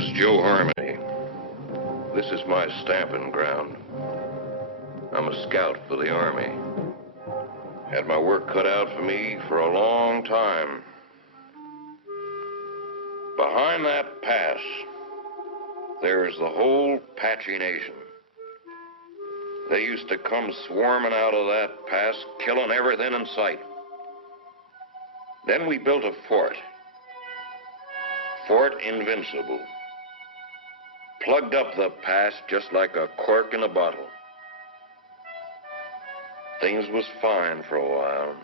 is Joe Harmony. This is my stamping ground. I'm a scout for the Army. Had my work cut out for me for a long time. Behind that pass, there's the whole Apache Nation. They used to come swarming out of that pass, killing everything in sight. Then we built a fort, Fort Invincible. Plugged up the pass just like a cork in a bottle. Things was fine for a while.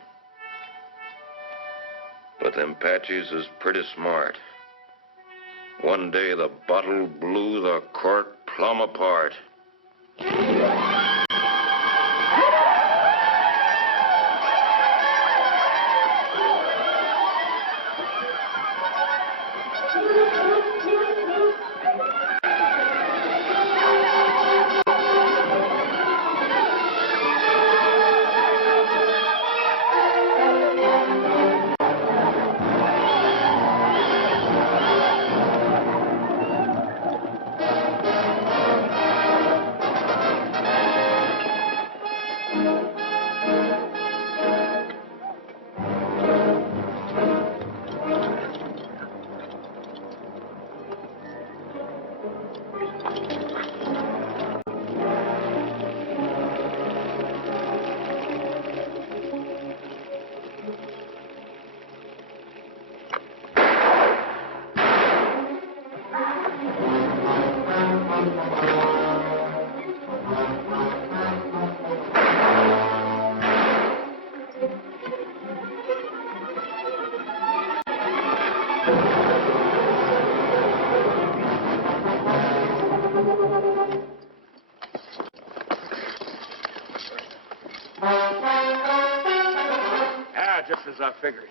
But them Apaches is pretty smart. One day the bottle blew the cork plumb apart. Just as I figured.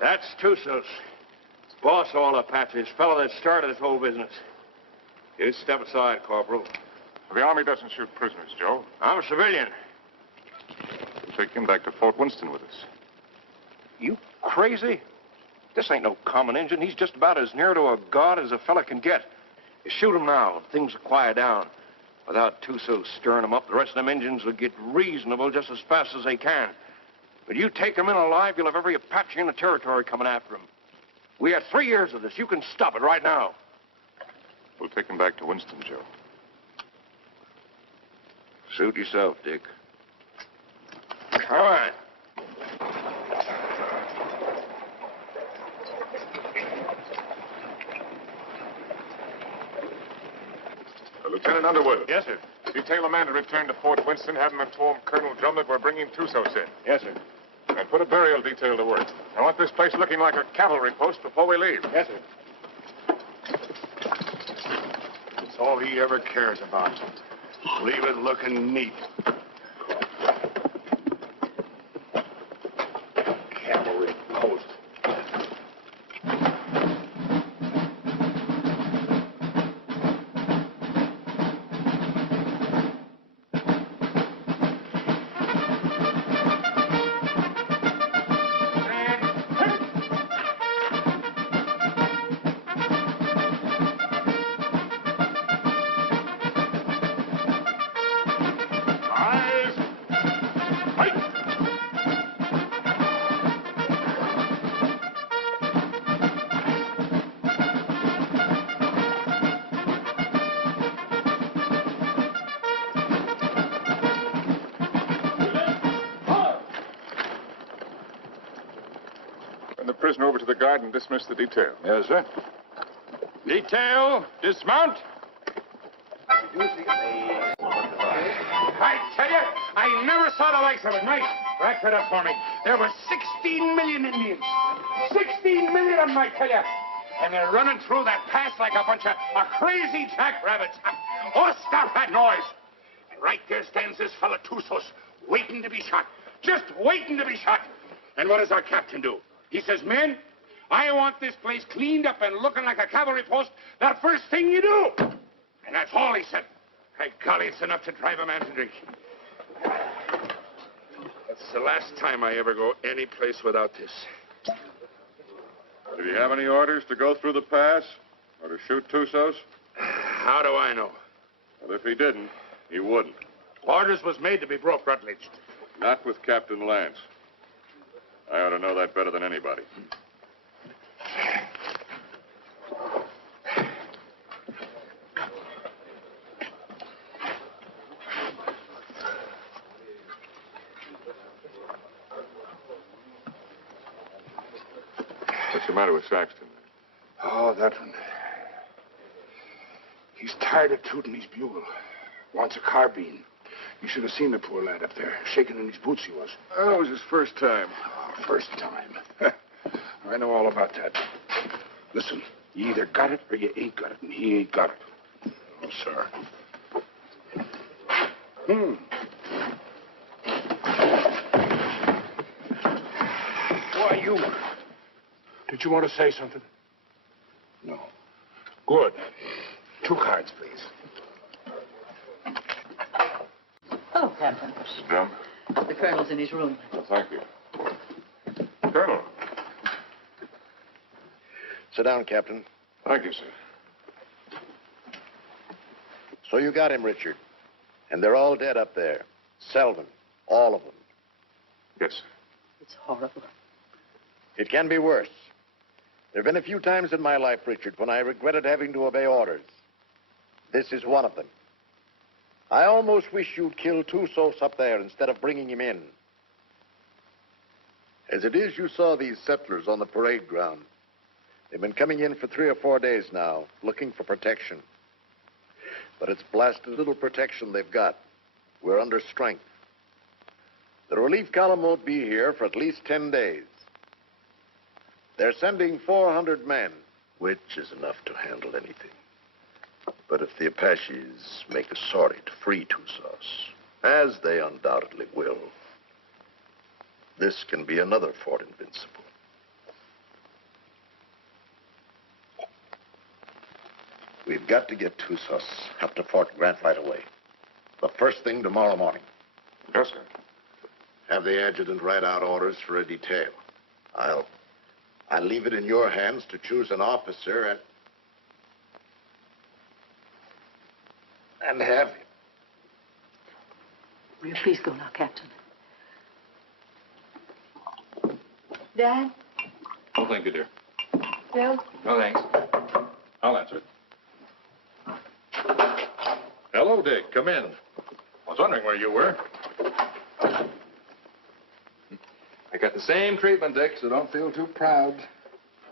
That's Tussos. Boss all Apaches, fellow that started this whole business. You step aside, Corporal. The Army doesn't shoot prisoners, Joe. I'm a civilian. Take him back to Fort Winston with us. You crazy? This ain't no common Injun. He's just about as near to a god as a fella can get. You shoot him now, things will quiet down. Without Tussos stirring them up, the rest of them Injuns will get reasonable just as fast as they can. But you take him in alive, you'll have every Apache in the territory coming after him. We had 3 years of this. You can stop it right now. We'll take him back to Winston, Joe. Suit yourself, Dick. All right. Lieutenant Underwood. Yes, sir. Detail a man to return to Fort Winston. Have him inform Colonel Drum that we're bringing Tussos in. Yes, sir. And put a burial detail to work. I want this place looking like a cavalry post before we leave. Yes, sir. It's all he ever cares about. Leave it looking neat. Cavalry post. Prisoner over to the guard and dismiss the detail. Yes, sir. Detail, dismount. I tell you, I never saw the likes of it. Nice. Rack that up for me. There were 16 million Indians. 16 million of them, I tell you. And they're running through that pass like a bunch of crazy jackrabbits. Oh, stop that noise. Right there stands this fella Tussos, waiting to be shot. Just waiting to be shot. And what does our captain do? He says, men, I want this place cleaned up and looking like a cavalry post the first thing you do. And that's all he said. By golly, it's enough to drive a man to drink. That's the last time I ever go any place without this. Did he have any orders to go through the pass? Or to shoot Tussos? How do I know? Well, if he didn't, he wouldn't. Orders was made to be broke, Rutledge. Not with Captain Lance. I ought to know that better than anybody. What's the matter with Saxton? Oh, that one. He's tired of tooting his bugle. Wants a carbine. You should have seen the poor lad up there. Shaking in his boots he was. Oh, it was his first time. Oh, first time. I know all about that. Listen, you either got it or you ain't got it, and he ain't got it. Oh, sir. Why, you... Did you want to say something? No. Good. 2 cards, please. Hello, Captain. Mrs. Drum? The colonel's in his room. Well, thank you. Colonel. Sit down, Captain. Thank you, sir. So you got him, Richard. And they're all dead up there. Selden. All of them. Yes, sir. It's horrible. It can be worse. There have been a few times in my life, Richard, when I regretted having to obey orders. This is one of them. I almost wish you'd killed Tussos up there instead of bringing him in. As it is, you saw these settlers on the parade ground. They've been coming in for 3 or 4 days now, looking for protection. But it's blasted little protection they've got. We're under strength. The relief column won't be here for at least 10 days. They're sending 400 men, which is enough to handle anything. But if the Apaches make a sortie to free Tussos, as they undoubtedly will, this can be another Fort Invincible. We've got to get Tussos up to Fort Grant right away. The first thing tomorrow morning. Yes, sir. Have the adjutant write out orders for a detail. I'll leave it in your hands to choose an officer and have him. Will you please go now, Captain? Dad? Oh, thank you, dear. Bill? No, thanks. I'll answer it. Hello, Dick. Come in. I was wondering where you were. I got the same treatment, Dick, so don't feel too proud.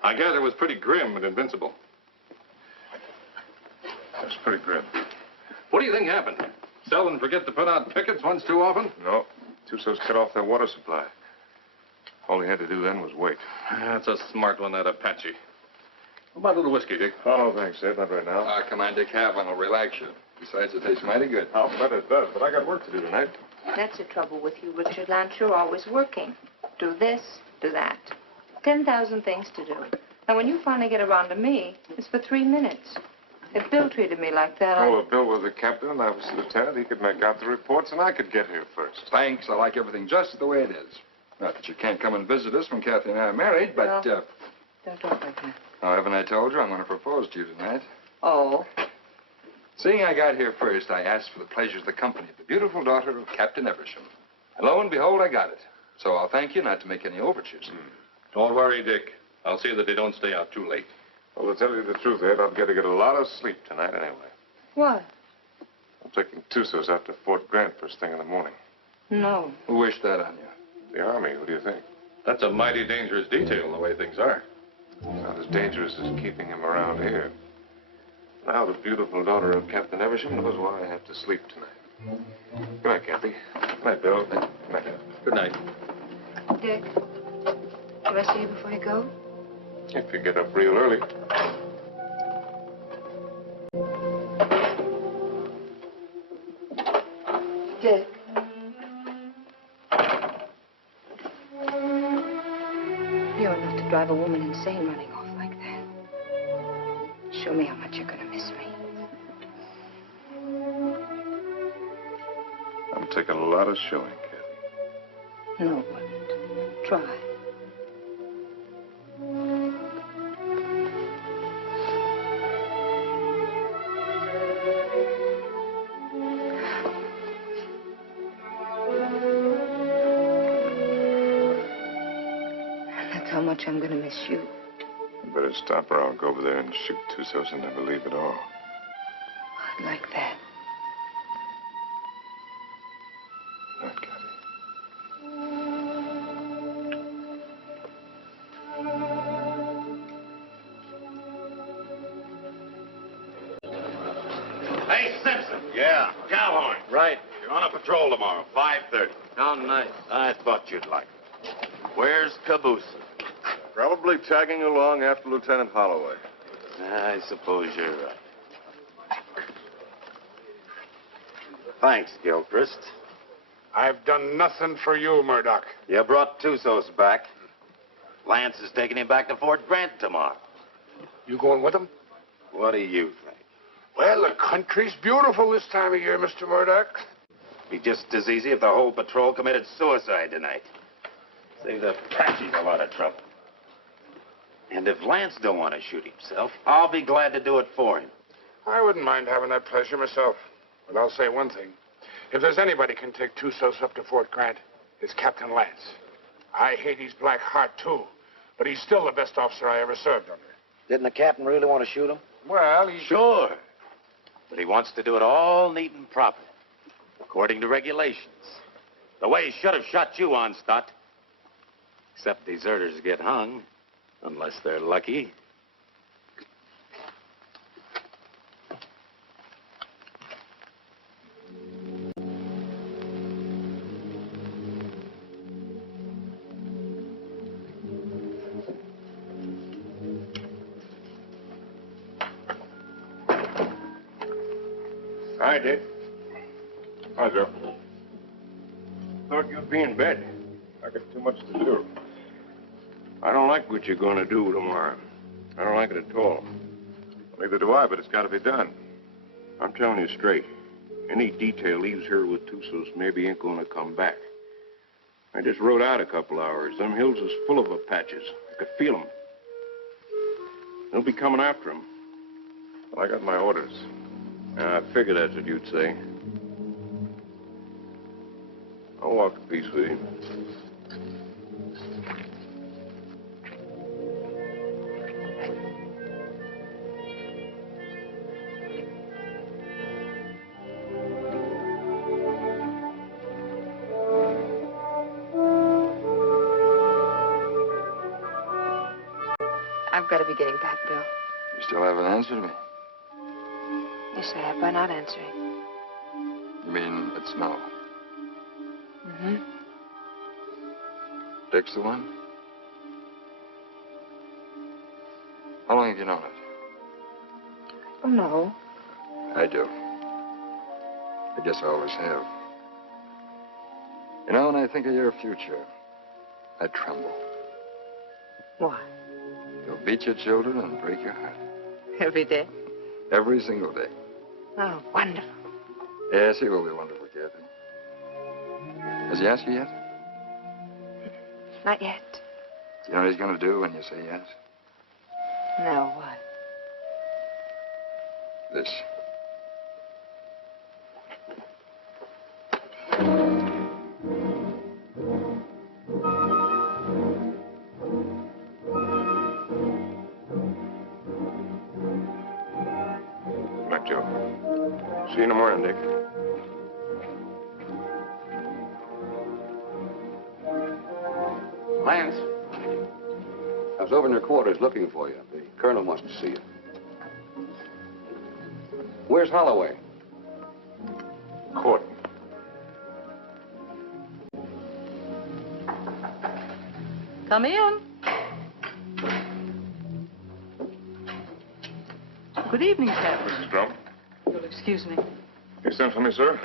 I gather it was pretty grim at Invincible. It was pretty grim. What do you think happened? Selden forget to put out pickets once too often? No. Tussos cut off their water supply. All he had to do then was wait. That's a smart one, that Apache. What about a little whiskey, Dick? Oh, no, thanks, Ed. Not right now. Come on, Dick. Have one. It'll relax you. Besides, it tastes mighty good. I'll bet it does, but I got work to do tonight. That's the trouble with you, Richard Lance. You're always working. Do this, do that. 10,000 things to do. And when you finally get around to me, it's for 3 minutes. If Bill treated me like that, Oh, if Bill was the captain and I was the lieutenant, he could make out the reports and I could get here first. Thanks. I like everything just the way it is. Not that you can't come and visit us when Kathy and I are married, but, Well, don't talk like that. oh, haven't I told you I'm going to propose to you tonight? Oh. Seeing I got here first, I asked for the pleasure of the company of the beautiful daughter of Captain Eversham. And lo and behold, I got it. So I'll thank you not to make any overtures. Don't worry, Dick. I'll see that they don't stay out too late. Well, to tell you the truth, Ed, I've got to get a lot of sleep tonight anyway. What? I'm taking Tussos out to Fort Grant first thing in the morning. No. Who wished that on you? The Army, what do you think? That's a mighty dangerous detail, the way things are. It's not as dangerous as keeping him around here. Now the beautiful daughter of Captain Eversham knows why I have to sleep tonight. Good night, Kathy. Good night, Bill. Good night. Good night. Dick, do I see you before you go? If you get up real early. Dick. You're enough to drive a woman insane running off like that. Show me how much you're going to miss me. I'm taking a lot of showing, Kathy. No, it wouldn't. Try. much I'm going to miss you. You better stop or I'll go over there and shoot Tussos and never leave at all. I'd like that. Not Kathy. Hey, Simpson. Yeah? Cowhorn. Right. You're on a patrol tomorrow, 5:30. How nice. I thought you'd like it. Where's Caboose? Probably tagging along after Lieutenant Holloway. I suppose you're right. Thanks, Gilchrist. I've done nothing for you, Murdoch. You brought Tussos back. Lance is taking him back to Fort Grant tomorrow. You going with him? What do you think? Well, the country's beautiful this time of year, Mr. Murdoch. Be just as easy if the whole patrol committed suicide tonight. Save the Apaches a lot of trouble. And if Lance don't want to shoot himself, I'll be glad to do it for him. I wouldn't mind having that pleasure myself. But I'll say one thing. If there's anybody can take Tussos up to Fort Grant, it's Captain Lance. I hate his black heart, too. But he's still the best officer I ever served under. Didn't the captain really want to shoot him? Well, he... Sure. But he wants to do it all neat and proper, according to regulations. The way he should have shot you on, Stott. Except deserters get hung, unless they're lucky. Hi, Dick. Hi, Joe. Thought you'd be in bed. I got too much to do. I don't like what you're going to do tomorrow. I don't like it at all. Neither do I, but it's got to be done. I'm telling you straight. Any detail leaves here with Tussos maybe ain't going to come back. I just rode out a couple hours. Them hills is full of Apaches. I could feel them. They'll be coming after him. But I got my orders. I figured that's what you'd say. I'll walk a piece with you. I've got to be getting back, Bill. You still haven't answered me. Yes, I have by not answering. You mean it's no? Mm-hmm. Dick's the one? How long have you known it? Oh, no. I do. I guess I always have. You know, when I think of your future, I tremble. Why? You'll beat your children and break your heart. Every day? Every single day. Oh, wonderful. Yes, he will be wonderful, Kathy. Has he asked you yet? Not yet. Do you know what he's going to do when you say yes? No, what? This. Good night, Joe. See you in the morning, Dick. Lance, I was over in your quarters looking for you. The colonel wants to see you. Where's Holloway? Court. Come in. Good evening, Captain. Mrs. Trump. You'll excuse me. You sent for me, sir?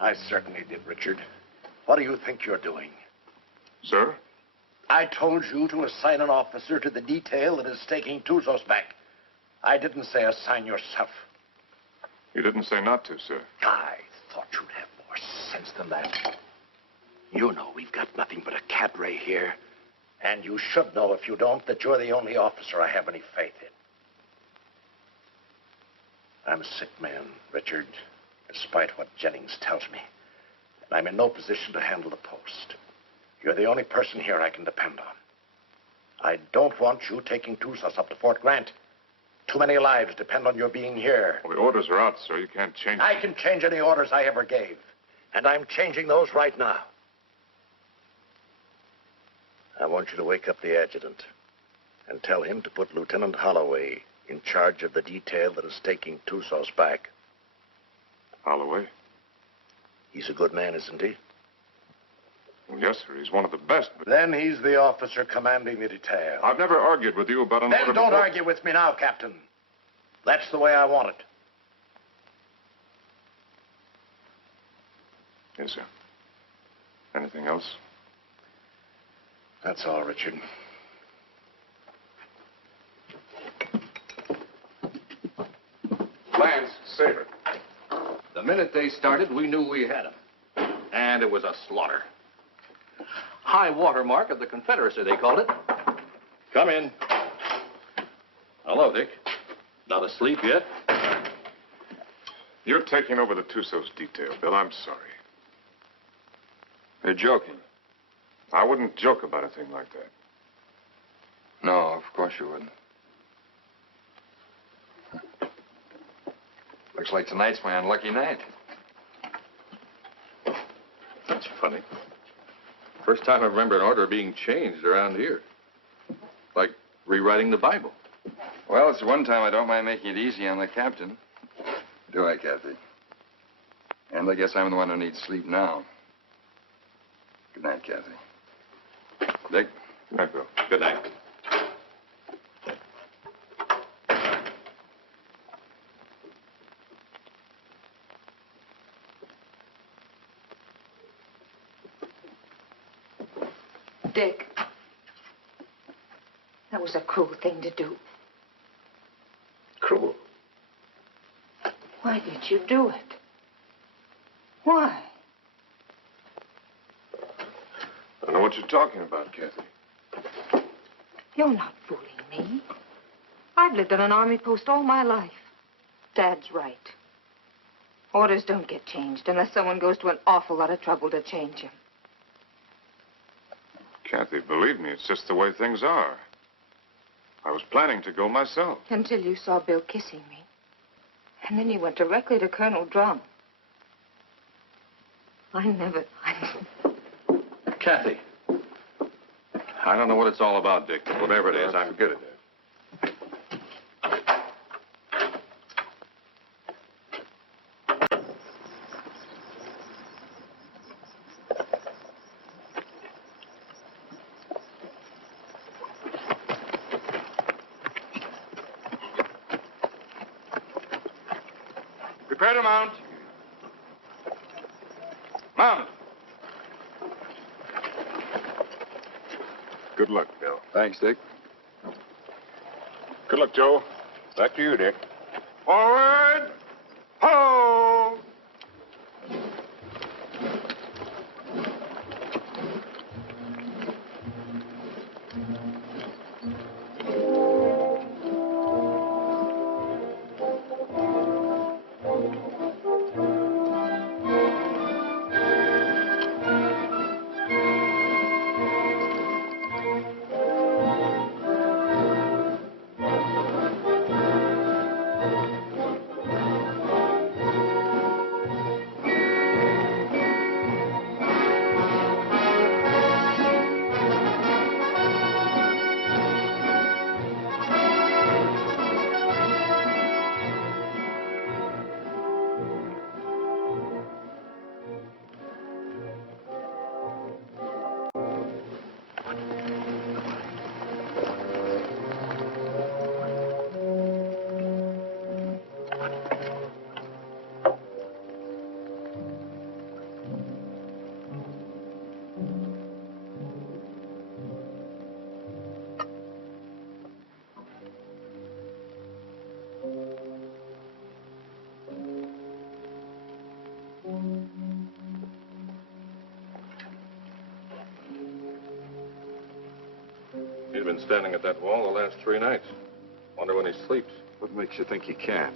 I certainly did, Richard. What do you think you're doing? Sir? I told you to assign an officer to the detail that is taking Tussos back. I didn't say assign yourself. You didn't say not to, sir. I thought you'd have more sense than that. You know we've got nothing but a cadre here. And you should know, if you don't, that you're the only officer I have any faith in. I'm a sick man, Richard, despite what Jennings tells me. And I'm in no position to handle the post. You're the only person here I can depend on. I don't want you taking Tusas up to Fort Grant. Too many lives depend on your being here. Well, the orders are out, sir. You can't change them. I can change any orders I ever gave. And I'm changing those right now. I want you to wake up the adjutant and tell him to put Lieutenant Holloway in charge of the detail that is taking Tusas back. Holloway? He's a good man, isn't he? Well, yes, sir. He's one of the best, but... Then he's the officer commanding the detail. I've never argued with you about an order Then don't before. argue with me now, Captain. That's the way I want it. Yes, sir. Anything else? That's all, Richard. Lance, Saber. The minute they started, we knew we had them. And it was a slaughter. High water mark of the Confederacy, they called it. Come in. Hello, Dick. Not asleep yet? You're taking over the Tussos detail, Bill. I'm sorry. You're joking. I wouldn't joke about a thing like that. No, of course you wouldn't. Looks like tonight's my unlucky night. That's funny. First time I remember an order being changed around here. Like rewriting the Bible. Well, it's the one time I don't mind making it easy on the captain. Do I, Kathy? And I guess I'm the one who needs sleep now. Good night, Kathy. Dick? Good night, Bill. Good night. Dick, that was a cruel thing to do. Cruel. Why did you do it? Why? I don't know what you're talking about, Kathy. You're not fooling me. I've lived on an army post all my life. Dad's right. Orders don't get changed unless someone goes to an awful lot of trouble to change them. Kathy, believe me, it's just the way things are. I was planning to go myself. Until you saw Bill kissing me. And then you went directly to Colonel Drum. Kathy. I don't know what it's all about, Dick, but whatever it is, Forget it, Dad. Prepare to mount. Mount. Good luck, Bill. Thanks, Dick. Good luck, Joe. Back to you, Dick. Forward. Ho! He's been standing at that wall the last 3 nights. Wonder when he sleeps. What makes you think he can?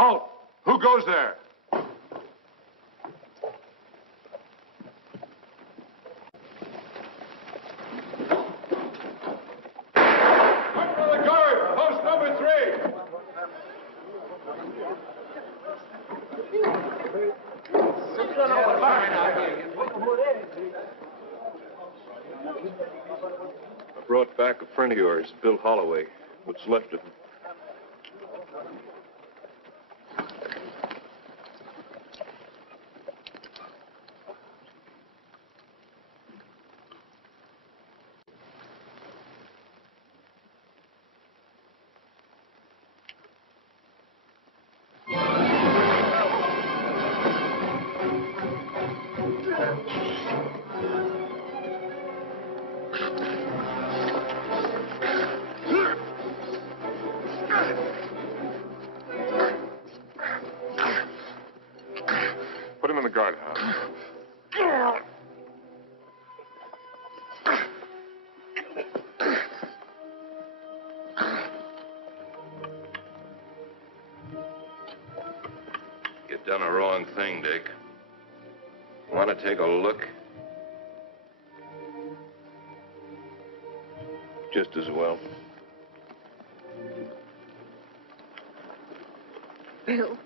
Halt! Who goes there? Over the guard! Post number 3! I brought back a friend of yours, Bill Holloway. What's left of him. Put him in the guardhouse. You've done a wrong thing, Dick. Want to take a look? Just as well. Bill.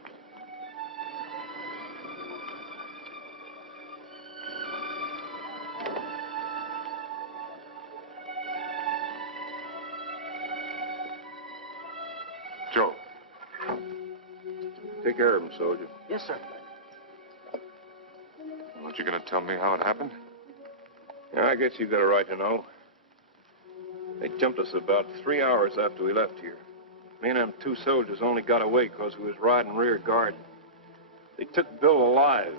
Joe. Take care of him, soldier. Yes, sir. Aren't you going to tell me how it happened? Yeah, I guess you got a right to know. They jumped us about 3 hours after we left here. Me and them 2 soldiers only got away because we was riding rear guard. They took Bill alive.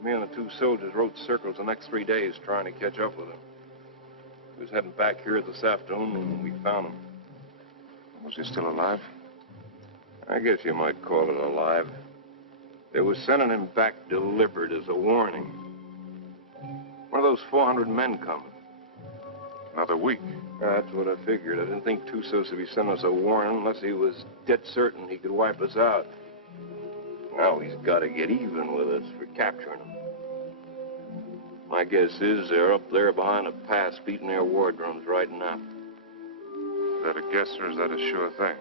Me and the 2 soldiers rode circles the next 3 days trying to catch up with him. We was heading back here this afternoon when we found him. Was he still alive? I guess you might call it alive. They was sending him back delivered as a warning. One of those 400 men coming. Another week. That's what I figured. I didn't think Tussos would be sending us a warning unless he was dead certain he could wipe us out. Now he's got to get even with us for capturing him. My guess is they're up there behind a pass beating their war drums right now. Is that a guess or is that a sure thing?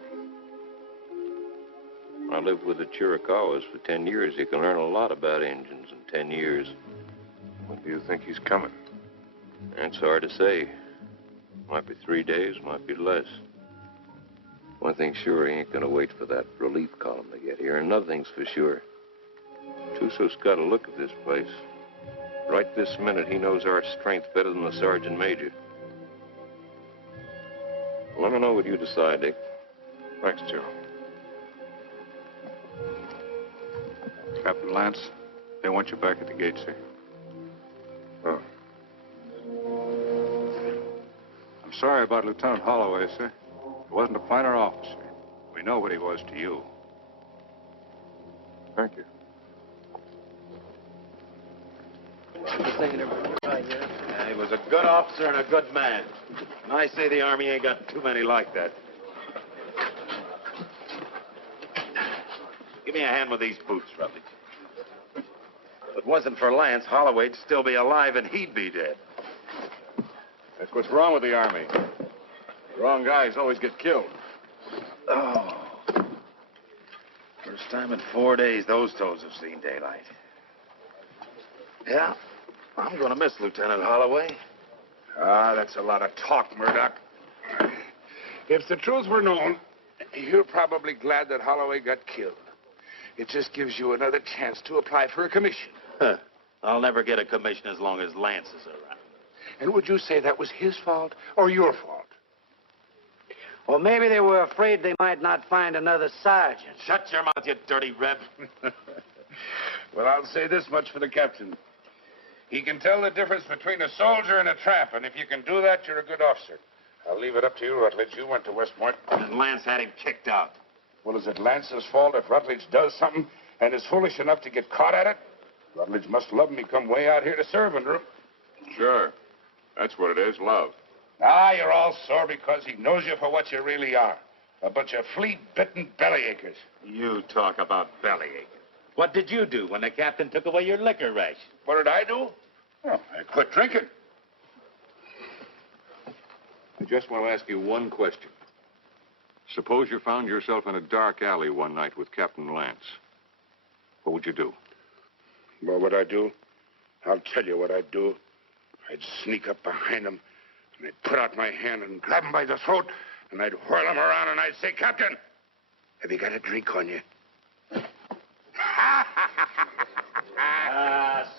I lived with the Chiricahuas for 10 years. You can learn a lot about Indians in 10 years. When do you think he's coming? It's hard to say. Might be 3 days, might be less. One thing's sure, he ain't gonna wait for that relief column to get here. Another thing's for sure. Tussos got a look at this place. Right this minute, he knows our strength better than the sergeant major. Let me know what you decide, Dick. Thanks, Joe. Captain Lance, they want you back at the gate, sir. Oh. I'm sorry about Lieutenant Holloway, sir. He wasn't a finer officer. We know what he was to you. Thank you. Yeah, he was a good officer and a good man. And I say the Army ain't got too many like that. Give me a hand with these boots, Rutledge. If it wasn't for Lance, Holloway'd still be alive and he'd be dead. That's what's wrong with the Army. The wrong guys always get killed. Oh. First time in 4 days those toes have seen daylight. Yeah, I'm gonna miss Lieutenant Holloway. Ah, that's a lot of talk, Murdoch. If the truth were known, you're probably glad that Holloway got killed. It just gives you another chance to apply for a commission. Huh. I'll never get a commission as long as Lance is around. And would you say that was his fault or your fault? Or maybe they were afraid they might not find another sergeant. Shut your mouth, you dirty Reb. Well, I'll say this much for the captain. He can tell the difference between a soldier and a tramp, and if you can do that, you're a good officer. I'll leave it up to you, Rutledge. You went to West Point. And Lance had him kicked out. Well, is it Lance's fault if Rutledge does something and is foolish enough to get caught at it? Rutledge must love me come way out here to serve under him. Sure. That's what it is, love. Ah, you're all sore because he knows you for what you really are. A bunch of flea-bitten bellyachers. You talk about bellyaching. What did you do when the captain took away your liquor ration? What did I do? Oh, I quit drinking. I just want to ask you one question. Suppose you found yourself in a dark alley one night with Captain Lance. What would you do? What would I do? I'll tell you what I'd do. I'd sneak up behind him, and I'd put out my hand and grab him by the throat, and I'd whirl him around, and I'd say, Captain, have you got a drink on you?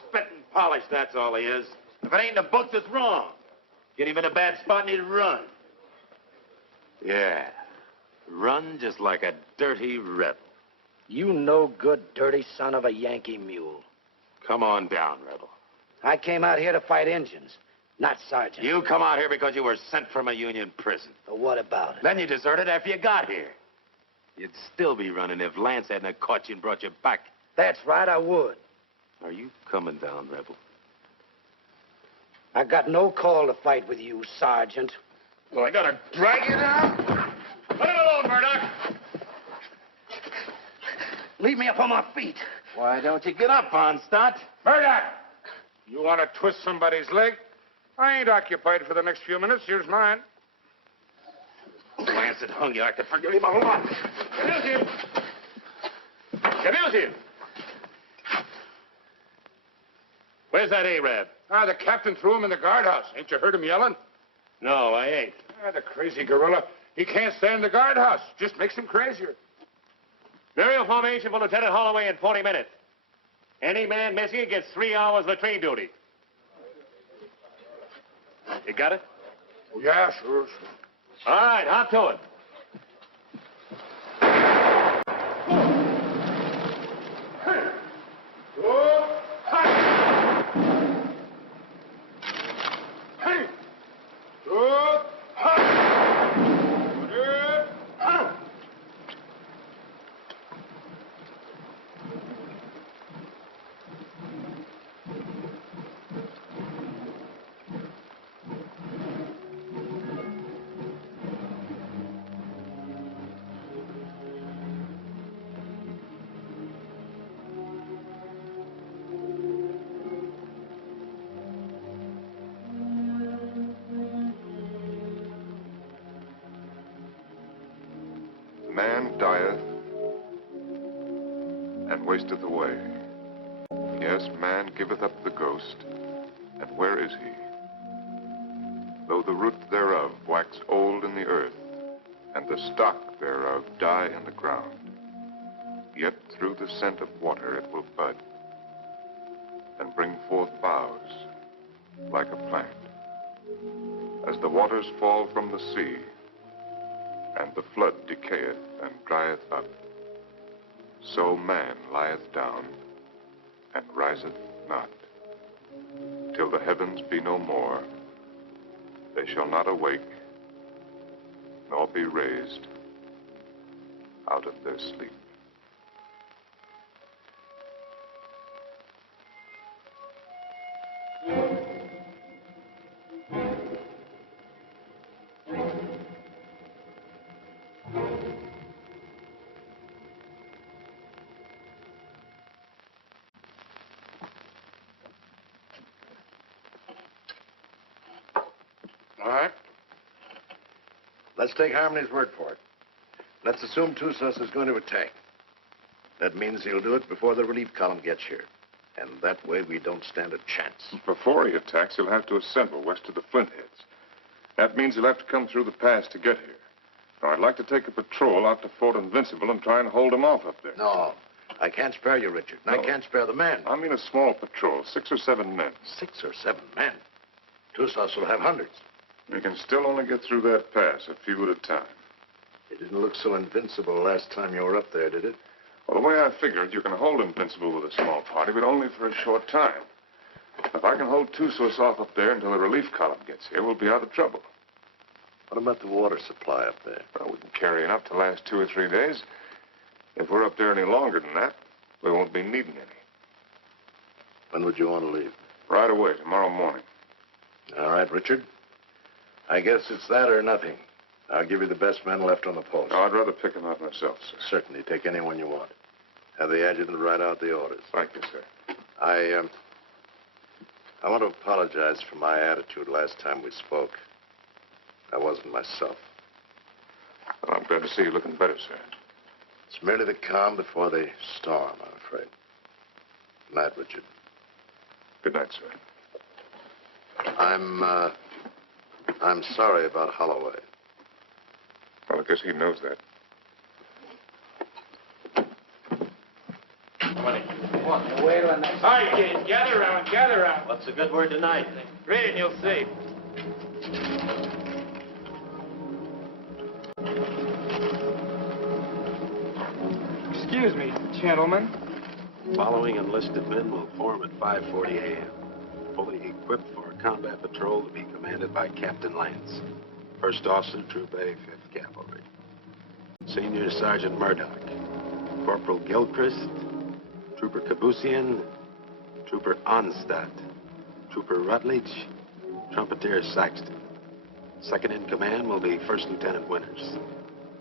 Spit and polish, that's all he is. If it ain't in the books, it's wrong. Get him in a bad spot and he'd run. Yeah, run just like a dirty rebel. You no good, dirty son of a Yankee mule. Come on down, rebel. I came out here to fight Indians, not sergeant. You come out here because you were sent from a Union prison. So what about it? Then you deserted after you got here. You'd still be running if Lance hadn't caught you and brought you back. That's right, I would. Are you coming down, rebel? I got no call to fight with you, Sergeant. Well, I gotta drag you down? Let him alone, Murdoch! Leave me up on my feet. Why don't you get up, Onstott? Murdoch! You want to twist somebody's leg? I ain't occupied for the next few minutes. Here's mine. Lance had hung you. I could forgive him a whole lot. Abuse him! Abuse him! Where's that Arab? The captain threw him in the guardhouse. Ain't you heard him yelling? No, I ain't. The crazy gorilla. He can't stand the guardhouse. Just makes him crazier. Burial formation for Lieutenant Holloway in 40 minutes. Any man missing gets 3 hours latrine duty. You got it? Oh, yeah, sure. All right, hop to it. Man dieth and wasteth away. Yes, man giveth up the ghost, and where is he? Though the root thereof wax old in the earth, and the stock thereof die in the ground, yet through the scent of water it will bud, and bring forth boughs like a plant. As the waters fall from the sea, and the flood decayeth and drieth up, so man lieth down and riseth not. Till the heavens be no more, they shall not awake, nor be raised out of their sleep. All right. Let's take Harmony's word for it. Let's assume Tussos is going to attack. That means he'll do it before the relief column gets here. And that way we don't stand a chance. Before he attacks, he'll have to assemble west of the Flintheads. That means he'll have to come through the pass to get here. Now, I'd like to take a patrol out to Fort Invincible and try and hold him off up there. No, I can't spare you, Richard. And No. I can't spare the men. I mean a small patrol, 6 or 7 men. 6 or 7 men? Tussos will have hundreds. We can still only get through that pass, a few at a time. It didn't look so invincible last time you were up there, did it? Well, the way I figure it, you can hold Invincible with a small party, but only for a short time. If I can hold Tussos off up there until the relief column gets here, we'll be out of trouble. What about the water supply up there? Well, we can carry enough to last 2 or 3 days. If we're up there any longer than that, we won't be needing any. When would you want to leave? Right away, tomorrow morning. All right, Richard. I guess it's that or nothing. I'll give you the best men left on the post. No, I'd rather pick them out myself, sir. Certainly. Take anyone you want. Have the adjutant write out the orders. Thank you, sir. I want to apologize for my attitude last time we spoke. I wasn't myself. Well, I'm glad to see you looking better, sir. It's merely the calm before the storm, I'm afraid. Good night, Richard. Good night, sir. I'm sorry about Holloway. Well, I guess he knows that. Wait on that. All right, kids, gather around, gather around. What's the good word tonight? Read it and you'll see. Excuse me, gentlemen. Following enlisted men will form at 5:40 a.m. Fully equipped for a combat patrol to be commanded by Captain Lance, First Officer, Troop A, 5th Cavalry. Senior Sergeant Murdoch, Corporal Gilchrist, Trooper Kabusian, Trooper Onstadt, Trooper Rutledge, Trumpeter Saxton. Second in command will be First Lieutenant Winters.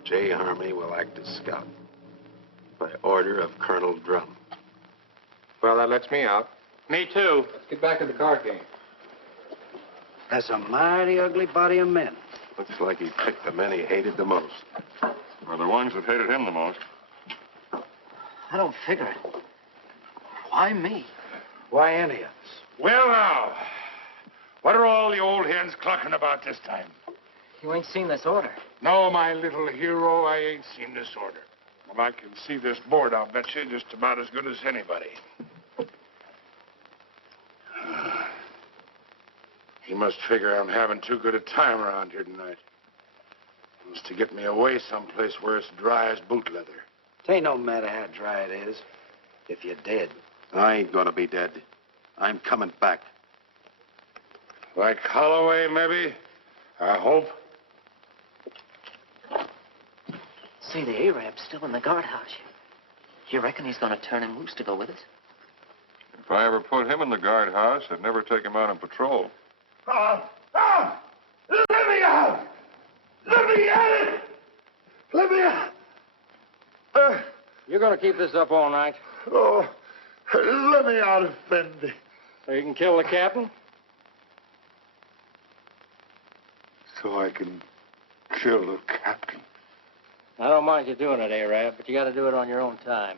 J. Harmony will act as scout. By order of Colonel Drum. Well, that lets me out. Me too. Let's get back to the card game. That's a mighty ugly body of men. Looks like he picked the men he hated the most. Or the ones that hated him the most. I don't figure it. Why me? Why any of us? Well, now, what are all the old hens clucking about this time? You ain't seen this order. No, my little hero, I ain't seen this order. And I can see this board, I'll bet you, just about as good as anybody. He must figure I'm having too good a time around here tonight. He wants to get me away someplace where it's dry as boot leather. It ain't no matter how dry it is. If you're dead. I ain't gonna be dead. I'm coming back. Like Holloway, maybe? I hope. See, the Arab's still in the guardhouse. You reckon he's gonna turn him loose to go with us? If I ever put him in the guardhouse, I'd never take him out on patrol. Let me out! Let me out! Let me out! You're gonna keep this up all night? Oh, let me out, Effendi. So you can kill the captain? So I can kill the captain. I don't mind you doing it, Arab, but you gotta do it on your own time.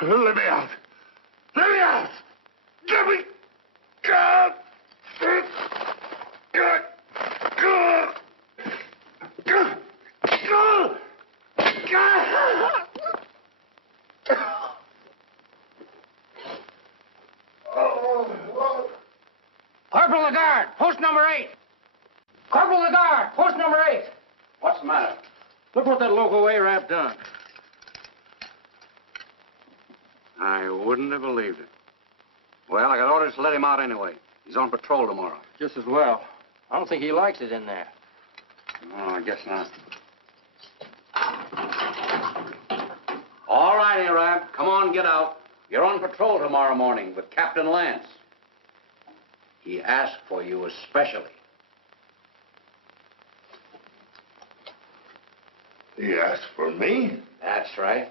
Let me out! Let me out! Let me... God! God! God! God! God! God! Corporal Lagarde, post number 8. Corporal Lagarde, post number 8. What's the matter? Look what that local Arab done. I wouldn't have believed it. Well, I got orders to let him out anyway. He's on patrol tomorrow. Just as well. I don't think he likes it in there. Oh, I guess not. All right, Arab. Come on, get out. You're on patrol tomorrow morning with Captain Lance. He asked for you especially. He asked for me? That's right.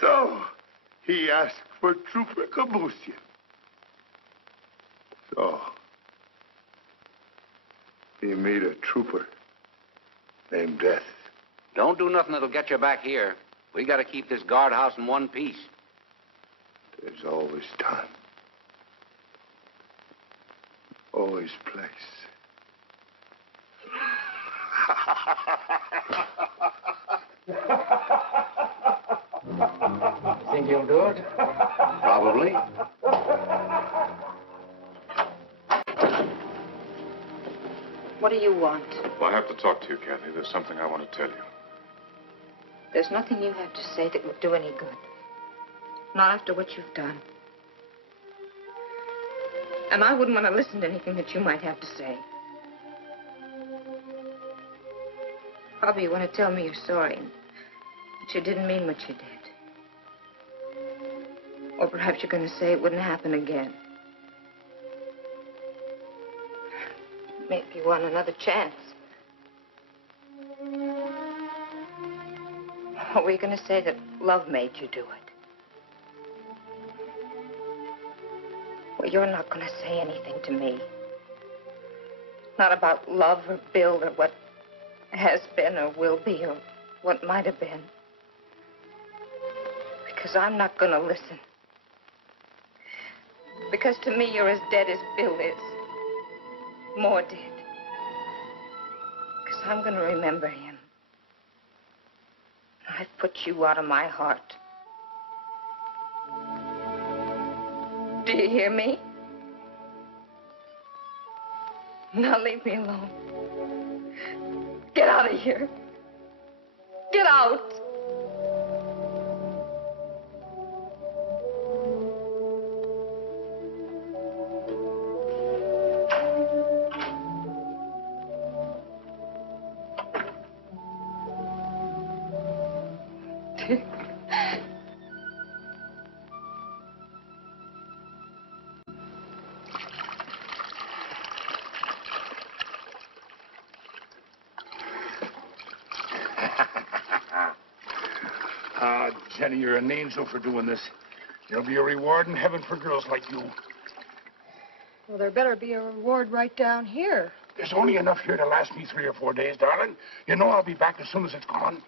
So, he asked for Trooper Kabusian. So, he made a trooper named Death. Don't do nothing that'll get you back here. We got to keep this guardhouse in one piece. There's always time. Always place. Think you'll do it? Probably. What do you want? Well, I have to talk to you, Kathy. There's something I want to tell you. There's nothing you have to say that would do any good. Not after what you've done. And I wouldn't want to listen to anything that you might have to say. Probably you want to tell me you're sorry, that you didn't mean what you did. Or perhaps you're going to say it wouldn't happen again. Maybe you want another chance. Or were you going to say that love made you do it? Well, you're not going to say anything to me. Not about love or Bill or what has been or will be or what might have been. Because I'm not going to listen. Because to me, you're as dead as Bill is. More dead. Because I'm going to remember him. I've put you out of my heart. Do you hear me? Now leave me alone. Get out of here. Get out. Jenny, you're an angel for doing this. There'll be a reward in heaven for girls like you. Well, there better be a reward right down here. There's only enough here to last me 3 or 4 days, darling. You know I'll be back as soon as it's gone.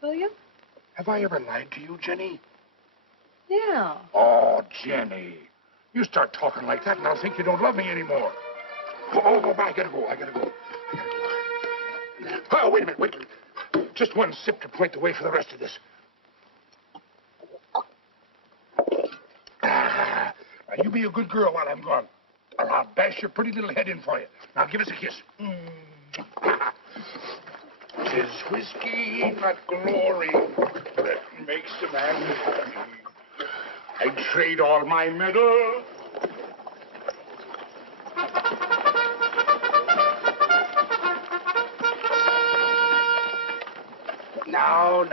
Will you? Have I ever lied to you, Jenny? Yeah. Oh, Jenny. You start talking like that and I'll think you don't love me anymore. Oh, I gotta go. Oh, wait a minute. Just one sip to point the way for the rest of this. Now, you be a good girl while I'm gone, or I'll bash your pretty little head in for you. Now, give us a kiss. 'Tis whiskey, not glory, that makes a man happy. I'd trade all my medal. Now,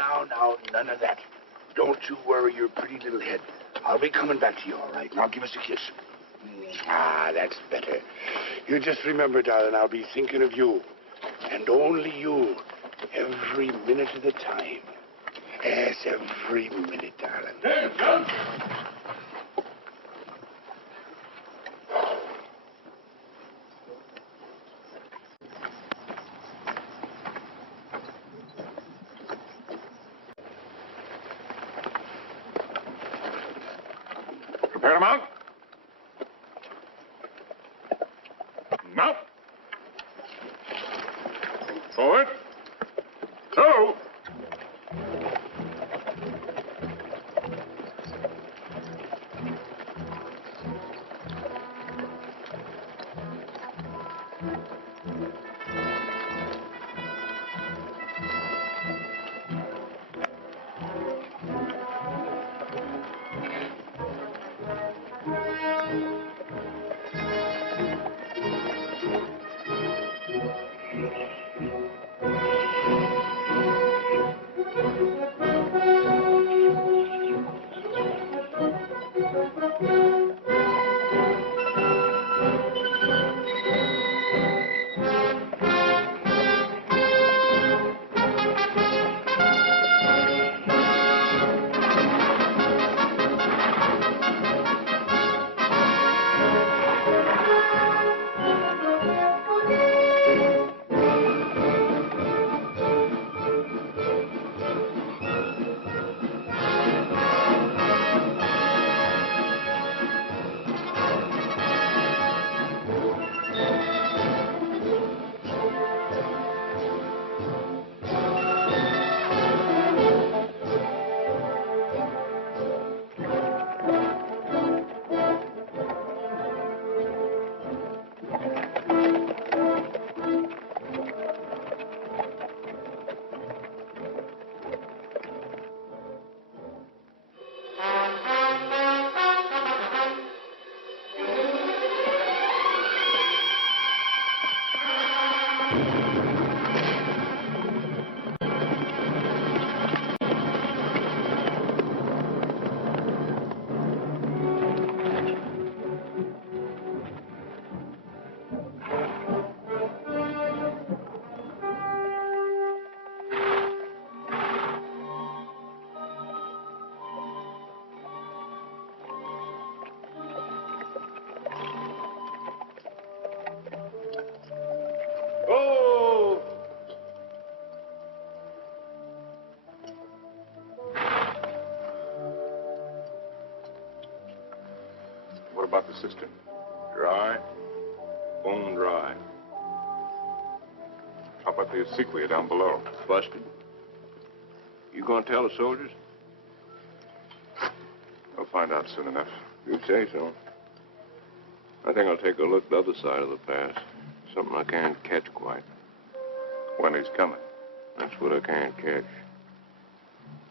none of that. Don't you worry your pretty little head. I'll be coming back to you, all right? Now, give us a kiss. That's better. You just remember, darling, I'll be thinking of you. And only you. Every minute of the time. Yes, every minute, darling. Hey, John. Prepare to mount. Mount. Forward. So. about the cistern? Dry. Bone dry. How about the acequia down below? Busted. You gonna tell the soldiers? We'll find out soon enough. You say so. I think I'll take a look the other side of the pass. Something I can't catch quite. When he's coming. That's what I can't catch.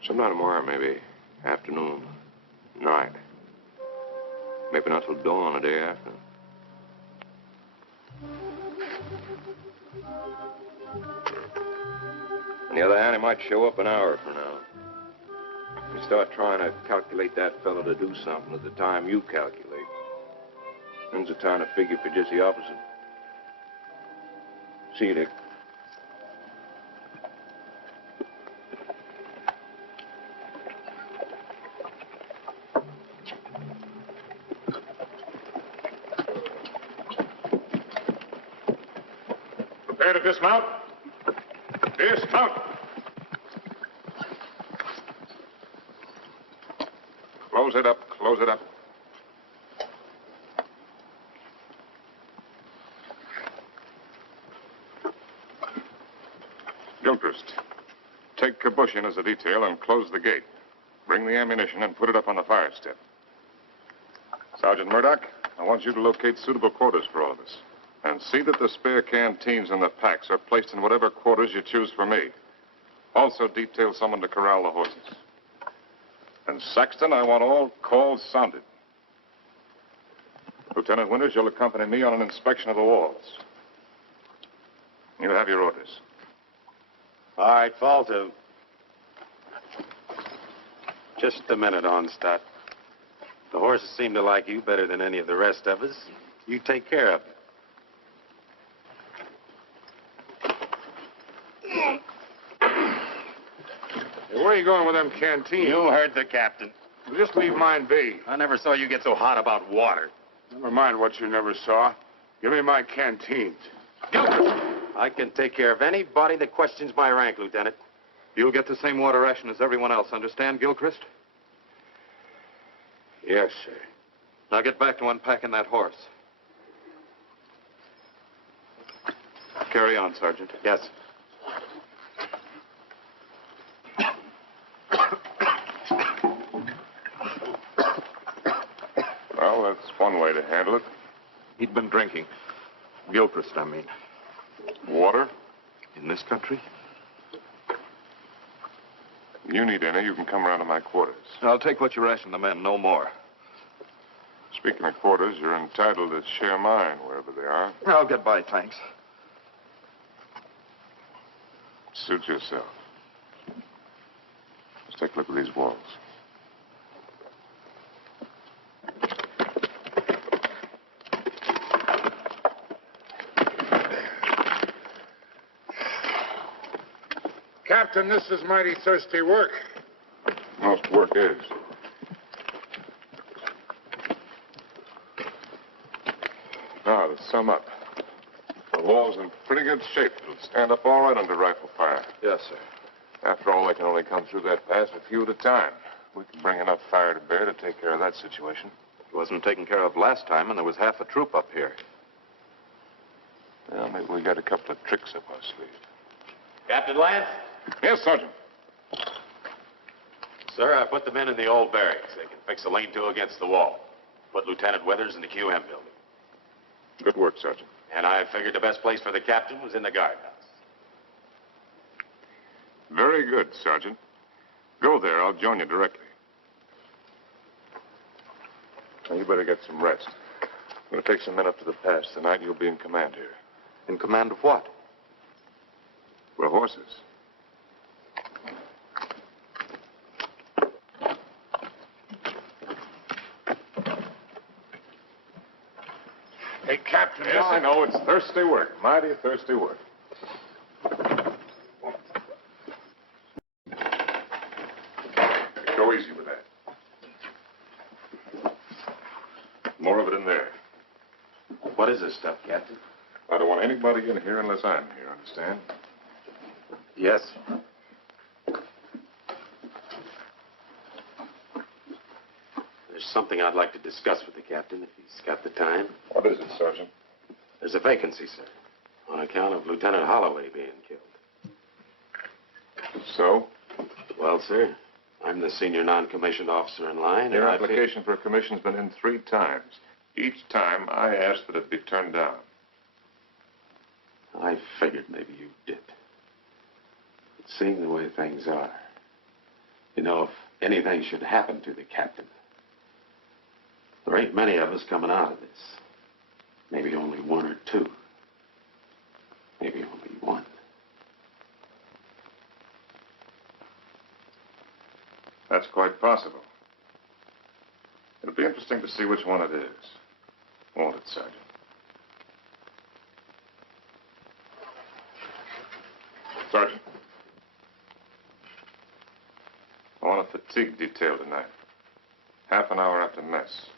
Sometime tomorrow, maybe. Afternoon. Night. Maybe not till dawn the day after. On the other hand, he might show up an hour from now. You start trying to calculate that fellow to do something at the time you calculate. Then's the time to figure for just the opposite. See you, Dick. Prepare to dismount. Dismount. Close it up. Close it up. Gilchrist, take Kabushin as a detail and close the gate. Bring the ammunition and put it up on the fire step. Sergeant Murdoch, I want you to locate suitable quarters for all of us. And see that the spare canteens and the packs are placed in whatever quarters you choose for me. Also detail someone to corral the horses. And Saxton, I want all calls sounded. Lieutenant Winters, you'll accompany me on an inspection of the walls. You have your orders. All right, fall to. Just a minute, Onstadt. The horses seem to like you better than any of the rest of us. You take care of them. Hey, where are you going with them canteens? You heard the captain. Well, just leave mine be. I never saw you get so hot about water. Never mind what you never saw. Give me my canteens. I can take care of anybody that questions my rank, Lieutenant. You'll get the same water ration as everyone else, understand, Gilchrist? Yes, sir. Now get back to unpacking that horse. Carry on, Sergeant. Yes. Well, that's one way to handle it. He'd been drinking. Gilchrist, I mean. Water? In this country? You need any, you can come around to my quarters. I'll take what you ration the men, no more. Speaking of quarters, you're entitled to share mine wherever they are. I'll get by, thanks. Suit yourself. Let's take a look at these walls. Captain, this is mighty thirsty work. Most work is. Now, to sum up. The wall's in pretty good shape. It'll stand up all right under rifle fire. Yes, sir. After all, they can only come through that pass a few at a time. We can bring enough fire to bear to take care of that situation. It wasn't taken care of last time, and there was half a troop up here. Well, maybe we got a couple of tricks up our sleeve. Captain Lance? Yes, Sergeant. Sir, I put the men in the old barracks. They can fix a lean-to against the wall. Put Lieutenant Withers in the QM building. Good work, Sergeant. And I figured the best place for the captain was in the guardhouse. Very good, Sergeant. Go there. I'll join you directly. Now, you better get some rest. I'm going to take some men up to the pass. Tonight, you'll be in command here. In command of what? We're horses. Hey, Captain. Yes, I know. It's thirsty work. Mighty thirsty work. Go easy with that. More of it in there. What is this stuff, Captain? I don't want anybody in here unless I'm here, understand? Yes. There's something I'd like to discuss with the captain, if you He's got the time. What is it, Sergeant? There's a vacancy, sir, on account of Lieutenant Holloway being killed. So? Well, sir, I'm the senior non-commissioned officer in line. Your application for a commission's been in 3 times. Each time, I asked that it be turned down. I figured maybe you did. But seeing the way things are, you know, if anything should happen to the captain, there ain't many of us coming out of this. Maybe only 1 or 2. Maybe only 1. That's quite possible. It'll be interesting to see which one it is. Won't it, Sergeant? Sergeant. I want a fatigue detail tonight. Half an hour after mess.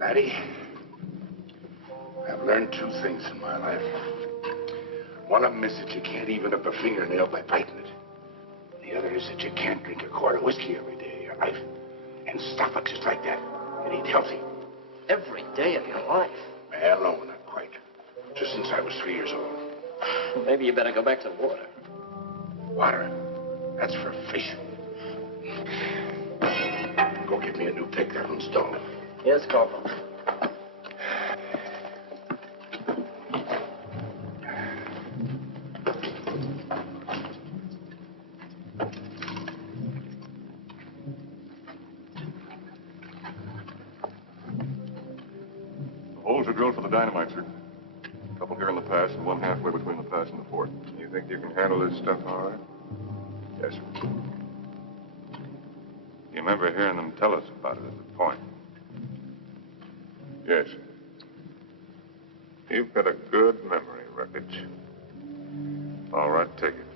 Laddie, I've learned 2 things in my life. One of them is that you can't even up a fingernail by biting it. The other is that you can't drink a quart of whiskey every day of your life and stop it just like that and eat healthy. Every day of your life? Well, no, not quite. Just since I was 3 years old. Maybe you better go back to the water. Water? That's for fish. Go get me a new pick there on the stove. Yes, Corporal. The holes are drilled for the dynamite, sir. A couple here in the pass and one halfway between the pass and the fort. You think you can handle this stuff all right? Yes, sir. You remember hearing them tell us about it at the point? Yes. You've got a good memory, Wreckage. All right, take it.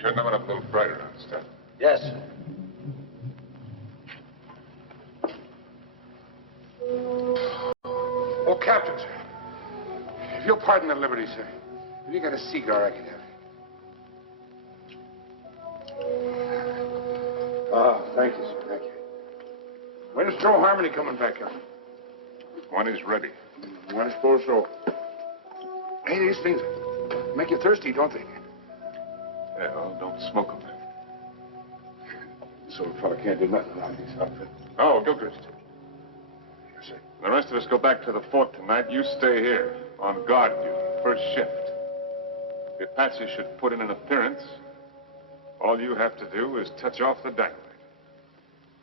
Turn that one up a little brighter, understand? Yes, sir. Oh, Captain, sir. If you'll pardon the liberty, sir. Have you got a cigar I can have? Oh, thank you, sir. Thank you. When's Joe Harmony coming back, Captain? When he's ready. I suppose so. Hey, these things make you thirsty, don't they? Yeah, well, don't smoke them. So a fella can't do nothing around these outfits. Oh, Gilchrist. Yes, sir. The rest of us go back to the fort tonight. You stay here, on guard duty, first shift. If the Apache should put in an appearance, all you have to do is touch off the dynamite.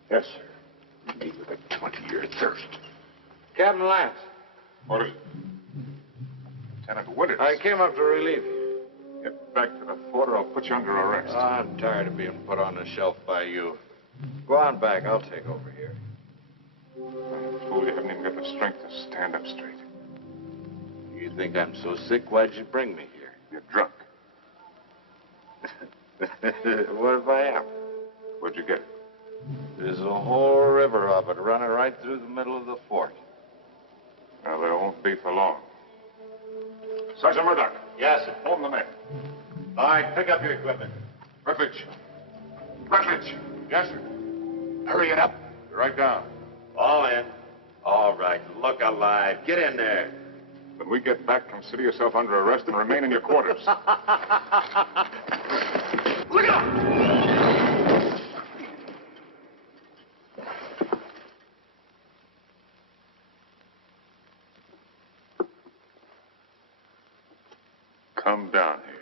Yes, sir. Me with a 20-year thirst. Captain Lance. What is it? Lieutenant Winters. I came up to relieve you. Get back to the fort or I'll put you under arrest. I'm tired of being put on the shelf by you. Go on back. I'll take over here. Fool, you haven't even got the strength to stand up straight. You think I'm so sick? Why'd you bring me here? You're drunk. What if I am? Where'd you get it? There's a whole river of it running right through the middle of the fort. Well, there won't be for long. Sergeant Murdoch. Yes, sir. Hold the men. All right, pick up your equipment. Rutledge. Rutledge. Yes, sir. Hurry it up. You're right down. All in. All right, look alive. Get in there. When we get back, consider yourself under arrest and remain in your quarters. Look out! Come down here.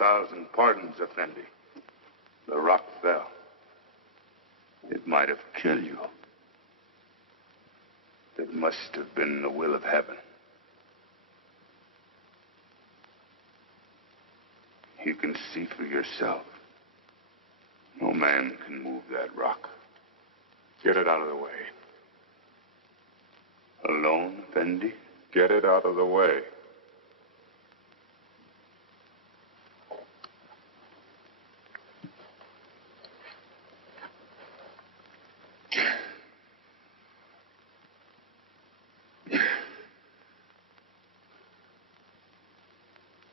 1,000 pardons, Effendi. The rock fell. It might have killed you. It must have been the will of heaven. You can see for yourself. No man can move that rock. Get it out of the way. Alone, Effendi? Get it out of the way.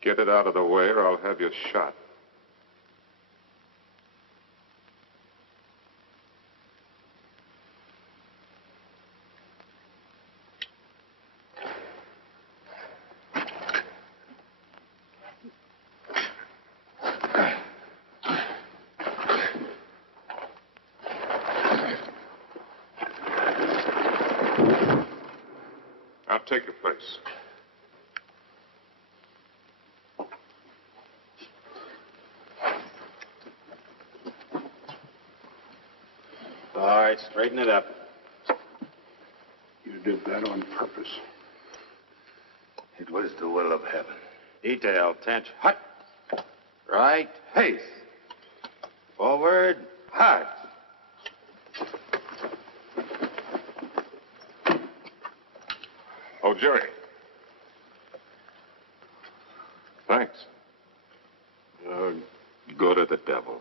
Get it out of the way or I'll have you shot. Now take your place. All right, straighten it up. You did that on purpose. It was the will of heaven. Detail, tension. Hut. Right, pace. Forward, hut. Oh, Jerry. Thanks. Go to the devil.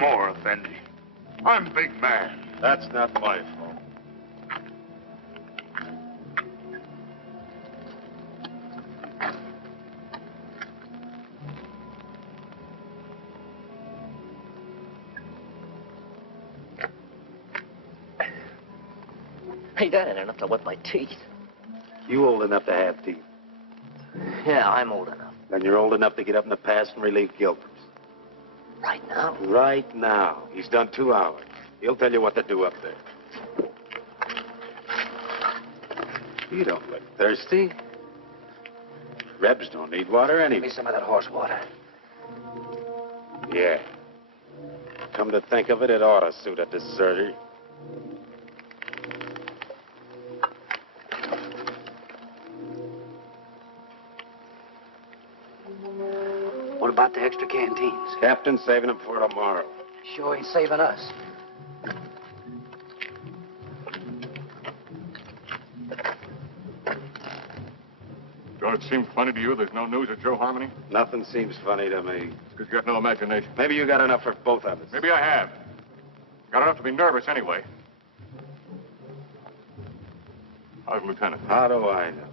More, Effendi. I'm big man. That's not my fault. Hey, that ain't enough to wet my teeth. You old enough to have teeth. Yeah, I'm old enough. Then you're old enough to get up in the pass and relieve Gilbert. Right now? Right now. He's done 2 hours. He'll tell you what to do up there. You don't look thirsty. Rebs don't need water anyway. Give me some of that horse water. Yeah. Come to think of it, it ought to suit a deserter. What about the extra canteens? Captain's saving them for tomorrow. Sure ain't saving us. Don't it seem funny to you there's no news of Joe Harmony? Nothing seems funny to me. It's because you got no imagination. Maybe you got enough for both of us. Maybe I have. Got enough to be nervous anyway. How's the Lieutenant? How do I know?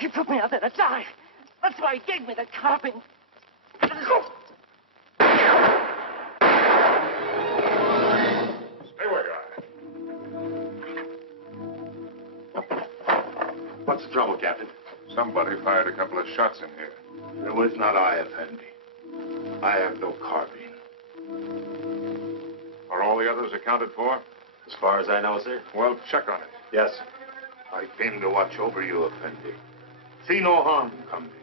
He put me out there to die. That's why he gave me the carving. Stay where you are. What's the trouble, Captain? Somebody fired a couple of shots in here. It was not I, Effendi. I have no carbine. Are all the others accounted for? As far as I know, sir. Well, check on it. Yes. I came to watch over you, Effendi. See no harm come to you.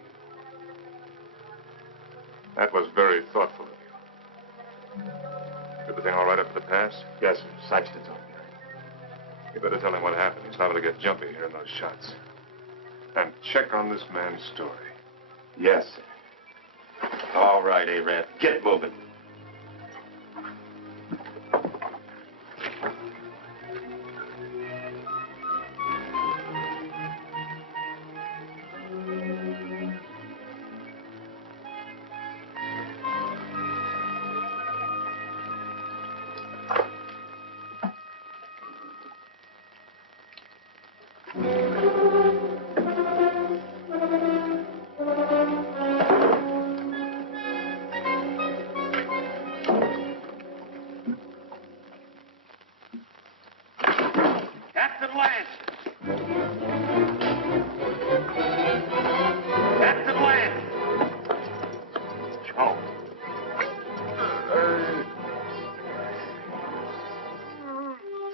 That was very thoughtful of you. Everything all right up at the pass? Yes, sir. Saxton's on. You better tell him what happened. He's liable to get jumpy hearing those shots. And check on this man's story. Yes, sir. All right, Arab. Get moving.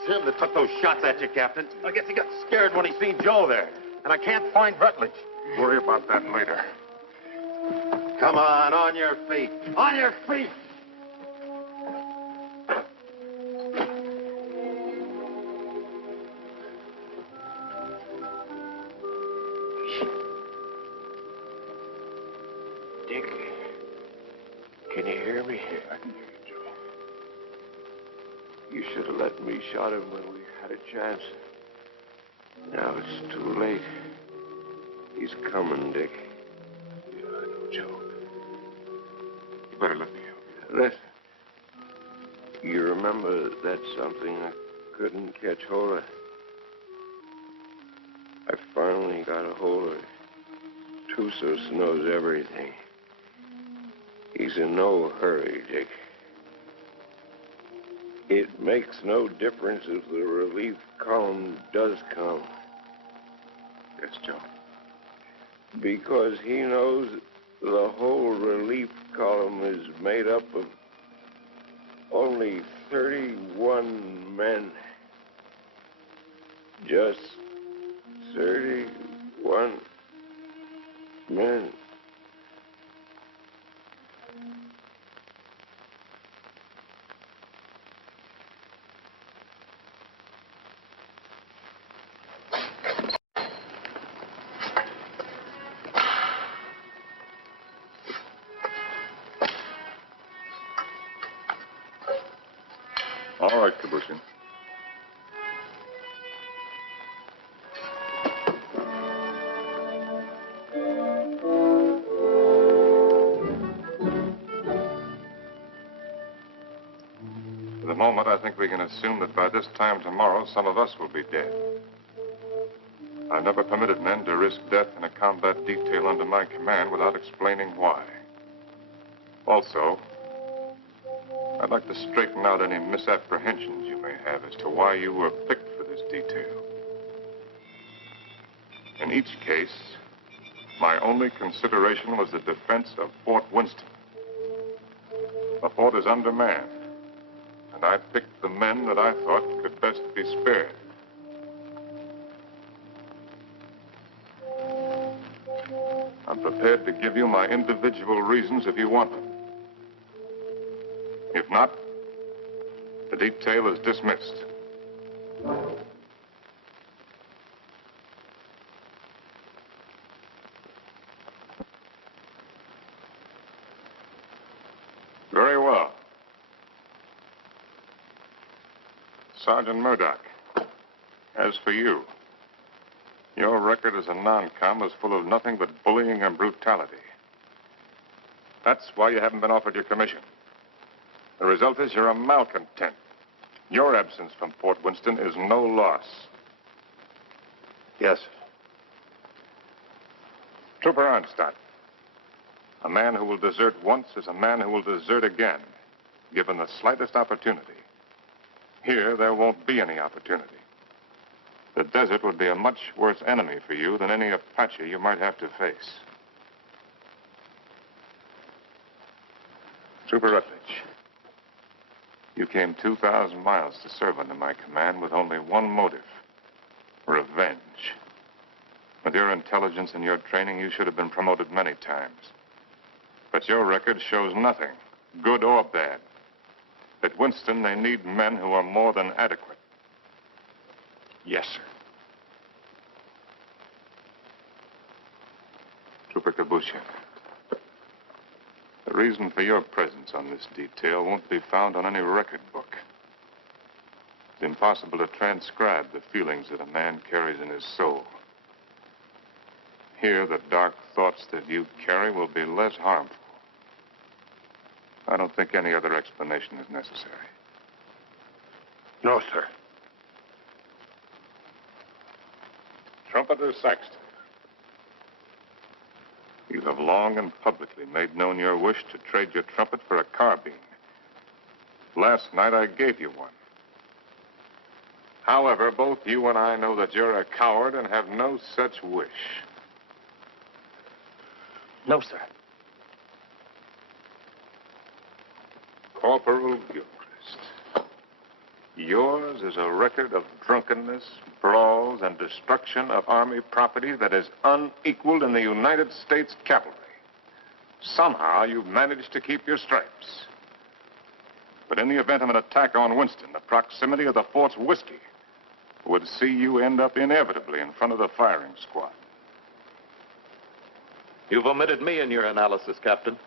Him that took those shots at you, Captain. I guess he got scared when he seen Joe there. And I can't find Rutledge. Worry about that later. Come on your feet. On your feet! Dick, can you hear me? I can hear you, Joe. You should have let me shot him when we had a chance. Now it's too late. He's coming, Dick. Yeah, I know, Joe. You better let me help you. Listen. You remember that something I couldn't catch hold of? I finally got a hold of it. Tussos knows everything. He's in no hurry, Dick. It makes no difference if the relief column does come. Yes, Joe. Because he knows the whole relief column is made up of only 31 men. Just 31 men. All right, Kabushin. For the moment, I think we can assume that by this time tomorrow, some of us will be dead. I've never permitted men to risk death in a combat detail under my command without explaining why. Also, I'd like to straighten out any misapprehensions you may have as to why you were picked for this detail. In each case, my only consideration was the defense of Fort Winston. The fort is undermanned, and I picked the men that I thought could best be spared. I'm prepared to give you my individual reasons if you want them. If not, the detail is dismissed. Very well. Sergeant Murdoch, as for you, your record as a non-com is full of nothing but bullying and brutality. That's why you haven't been offered your commission. The result is you're a malcontent. Your absence from Fort Winston is no loss. Yes. Trooper Arnstadt. A man who will desert once is a man who will desert again, given the slightest opportunity. Here, there won't be any opportunity. The desert would be a much worse enemy for you than any Apache you might have to face. Trooper Rutledge, you came 2,000 miles to serve under my command with only one motive: revenge. With your intelligence and your training, you should have been promoted many times. But your record shows nothing, good or bad. At Winston, they need men who are more than adequate. Yes, sir. Trooper Kabushin, the reason for your presence on this detail won't be found on any record book. It's impossible to transcribe the feelings that a man carries in his soul. Here, the dark thoughts that you carry will be less harmful. I don't think any other explanation is necessary. No, sir. Trumpeter Saxton, you have long and publicly made known your wish to trade your trumpet for a carbine. Last night, I gave you one. However, both you and I know that you're a coward and have no such wish. No, sir. Corporal Gilchrist, yours is a record of drunkenness, brawls, and destruction of Army property that is unequaled in the United States Cavalry. Somehow, you've managed to keep your stripes. But in the event of an attack on Winston, the proximity of the fort's whiskey would see you end up inevitably in front of the firing squad. You've omitted me in your analysis, Captain.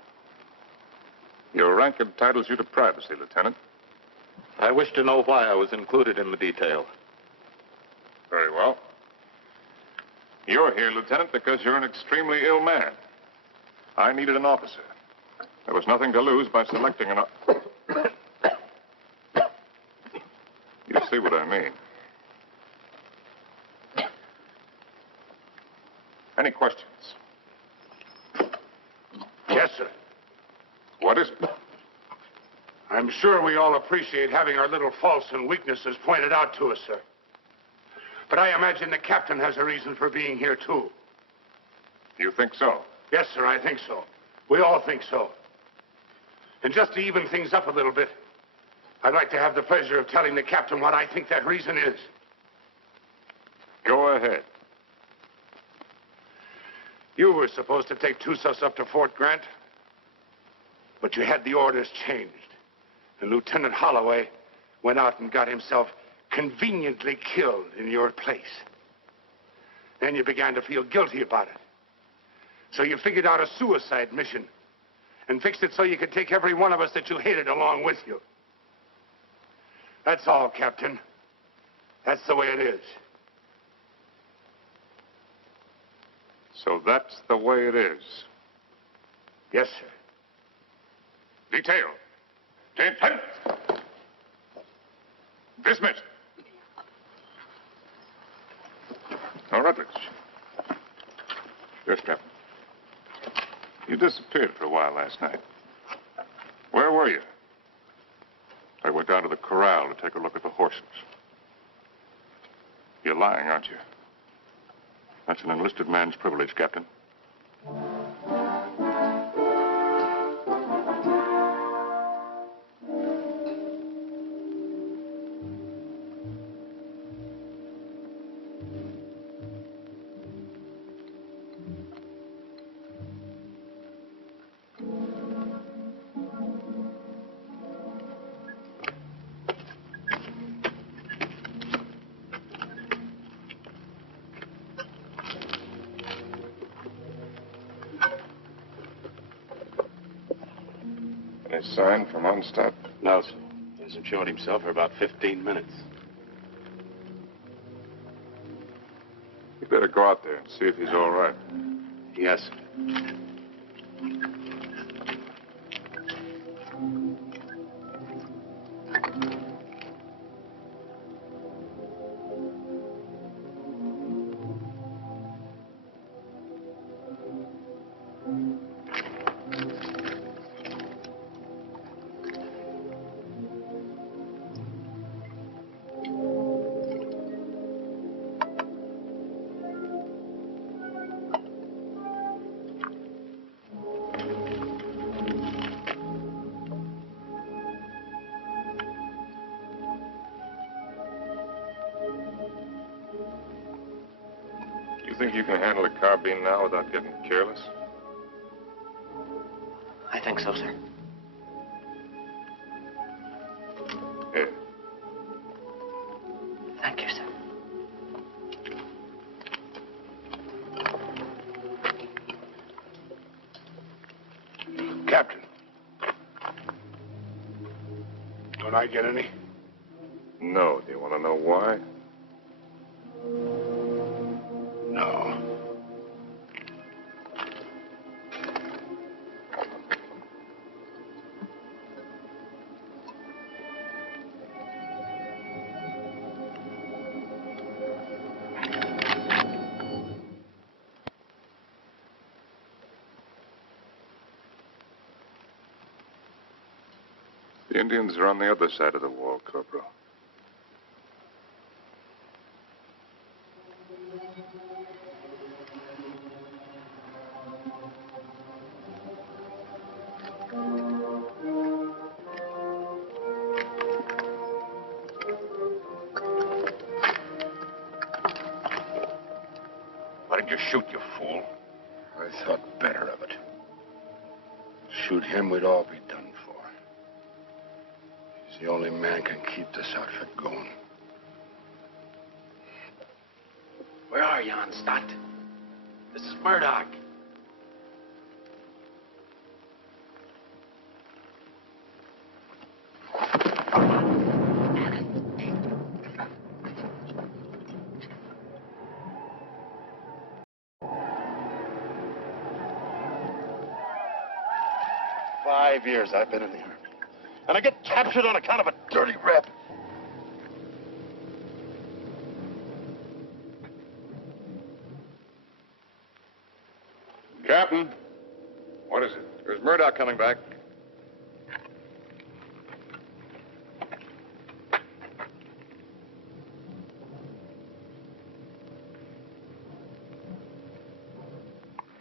Your rank entitles you to privacy, Lieutenant. I wish to know why I was included in the detail. Very well. You're here, Lieutenant, because you're an extremely ill man. I needed an officer. There was nothing to lose by selecting an... You see what I mean. Any questions? Yes, sir. What is it? I'm sure we all appreciate having our little faults and weaknesses pointed out to us, sir. But I imagine the captain has a reason for being here, too. You think so? Yes, sir, I think so. We all think so. And just to even things up a little bit, I'd like to have the pleasure of telling the captain what I think that reason is. Go ahead. You were supposed to take Tussos up to Fort Grant, but you had the orders changed. And Lieutenant Holloway went out and got himself conveniently killed in your place. Then you began to feel guilty about it. So you figured out a suicide mission and fixed it so you could take every one of us that you hated along with you. That's all, Captain. That's the way it is. So that's the way it is. Yes, sir. Detail. Lieutenant. Dismissed. Now, Rutledge. Yes, Captain. You disappeared for a while last night. Where were you? I went down to the corral to take a look at the horses. You're lying, aren't you? That's an enlisted man's privilege, Captain. Any sign from Onstadt? No, sir. He hasn't showed himself for about 15 minutes. You better go out there and see if he's all right. Yes, sir. You think you can handle a carbine now without getting careless? I think so, sir. Here. Thank you, sir. Captain. Don't I get any? No. Do you want to know why? No. The Indians are on the other side of the wall, Corporal. Why did you shoot, you fool? I thought better of it. Shoot him, we'd all be done for. He's the only man can keep this outfit going. Where are you, Anstat? This is Murdoch. "5 years I've been in the Army. And I get captured on account of a dirty rep. Captain, what is it? There's Murdoch coming back.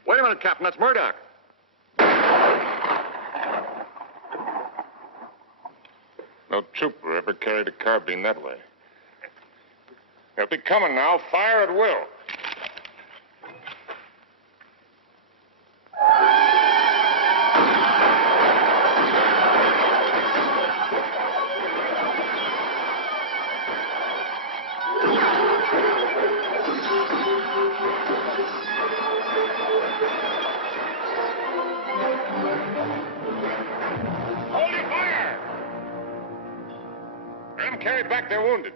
Wait a minute, Captain. That's Murdoch. No trooper ever carried a carbine that way. They'll be coming now. Fire at will. Hold your fire! Let them carry back their wounded.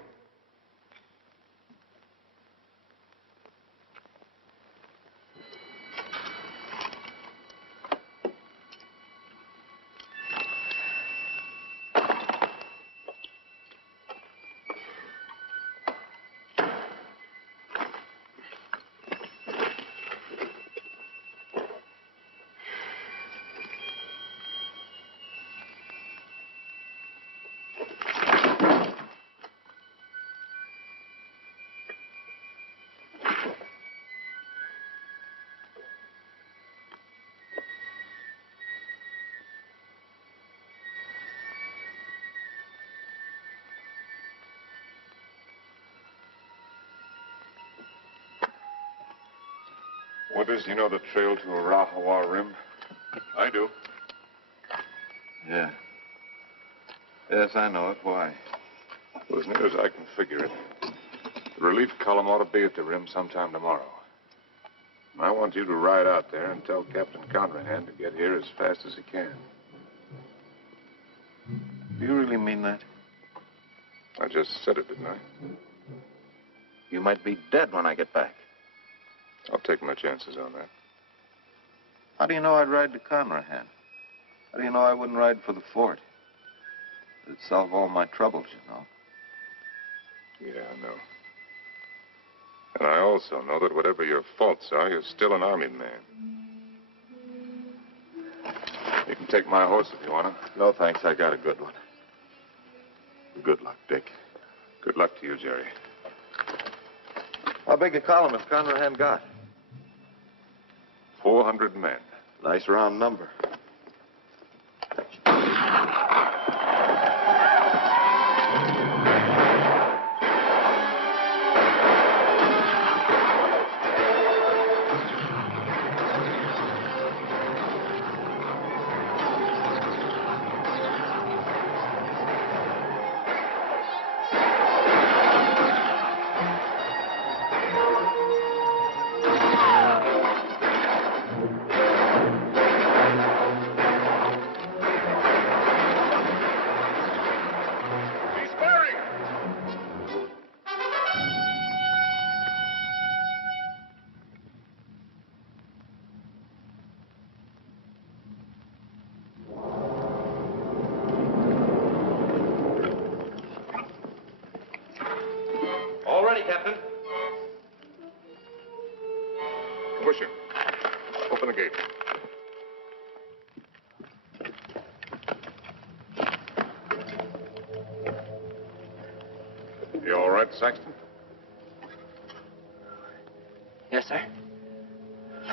Withers, you know the trail to Arahawa Rim? I do. Yeah. Yes, I know it. Why? Well, as near as I can figure it, the relief column ought to be at the rim sometime tomorrow. I want you to ride out there and tell Captain Conrahan to get here as fast as he can. Do you really mean that? I just said it, didn't I? You might be dead when I get back. I'll take my chances on that. How do you know I'd ride to Conrahan? How do you know I wouldn't ride for the fort? It'd solve all my troubles, you know. Yeah, I know. And I also know that whatever your faults are, you're still an army man. You can take my horse if you want to. No, thanks. I got a good one. Good luck, Dick. Good luck to you, Jerry. How big a column has Conrahan got? 400 men. Nice round number. Captain. Busher, open the gate. You all right, Saxton? Yes, sir.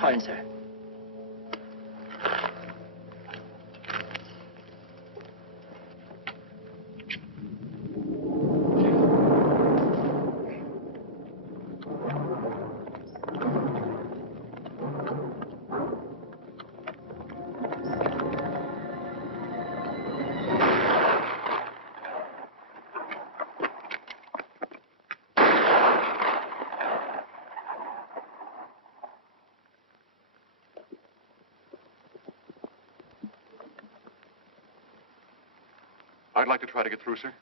Fine, sir. I'd like to try to get through, sir.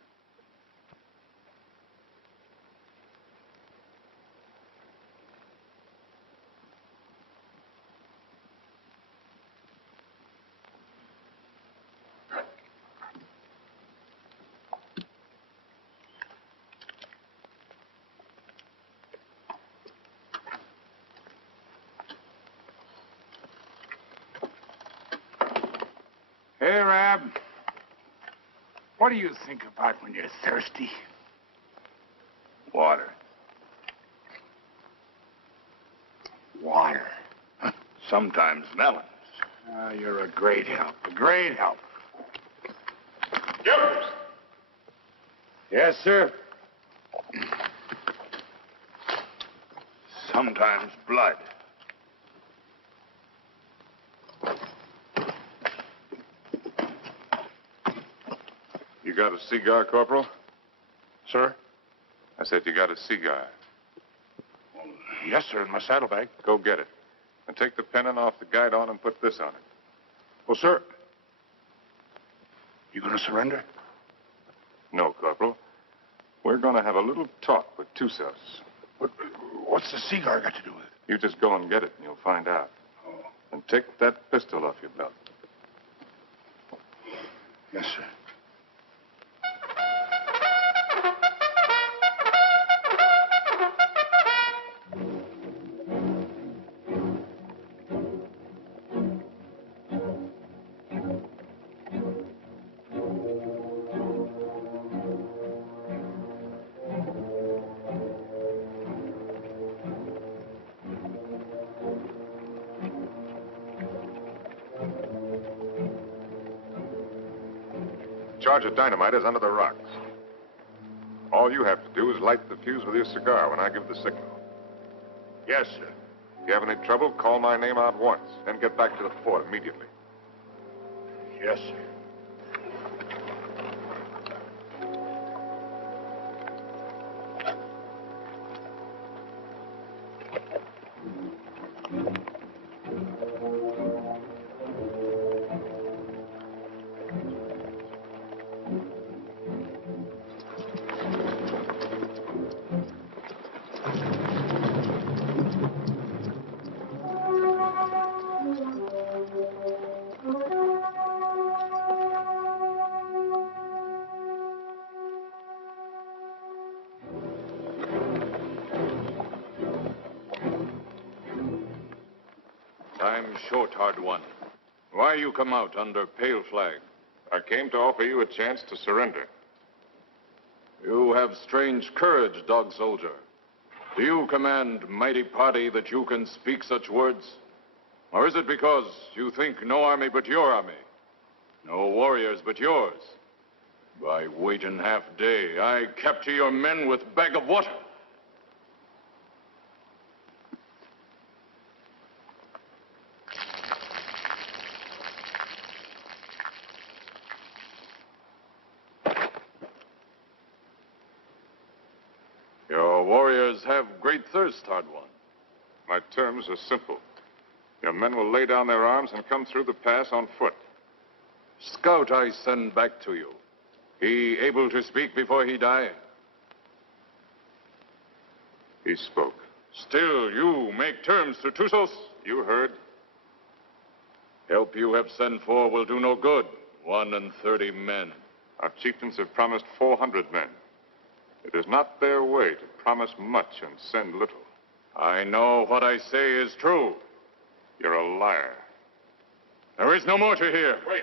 Hey, Rab. What do you think about when you're thirsty? Water. Water. Sometimes melons. You're a great help. A great help. Jumpers! Yes, sir. Sometimes blood. You got a cigar, Corporal? Sir? I said you got a cigar. Yes, sir, in my saddlebag. Go get it. And take the pennon off the guidon and put this on it. Well, sir, you gonna surrender? No, Corporal. We're going to have a little talk with Tussos. What's the cigar got to do with it? You just go and get it, and you'll find out. Oh. And take that pistol off your belt. Yes, sir. Charge of dynamite is under the rocks. All you have to do is light the fuse with your cigar when I give the signal. Yes, sir. If you have any trouble, call my name out once, then get back to the fort immediately. Yes, sir. Time's short, hard one. Why you come out under pale flag? I came to offer you a chance to surrender. You have strange courage, dog soldier. Do you command mighty party that you can speak such words? Or is it because you think no army but your army? No warriors but yours? By waiting half day, I capture your men with bag of water. Your warriors have great thirst, hard one. My terms are simple. Your men will lay down their arms and come through the pass on foot. Scout I send back to you. He able to speak before he die? He spoke. Still, you make terms to Tussos? You heard. Help you have sent for will do no good. 31 men. Our chieftains have promised 400 men. It is not their way to promise much and send little. I know what I say is true. You're a liar. There is no more to hear. Wait.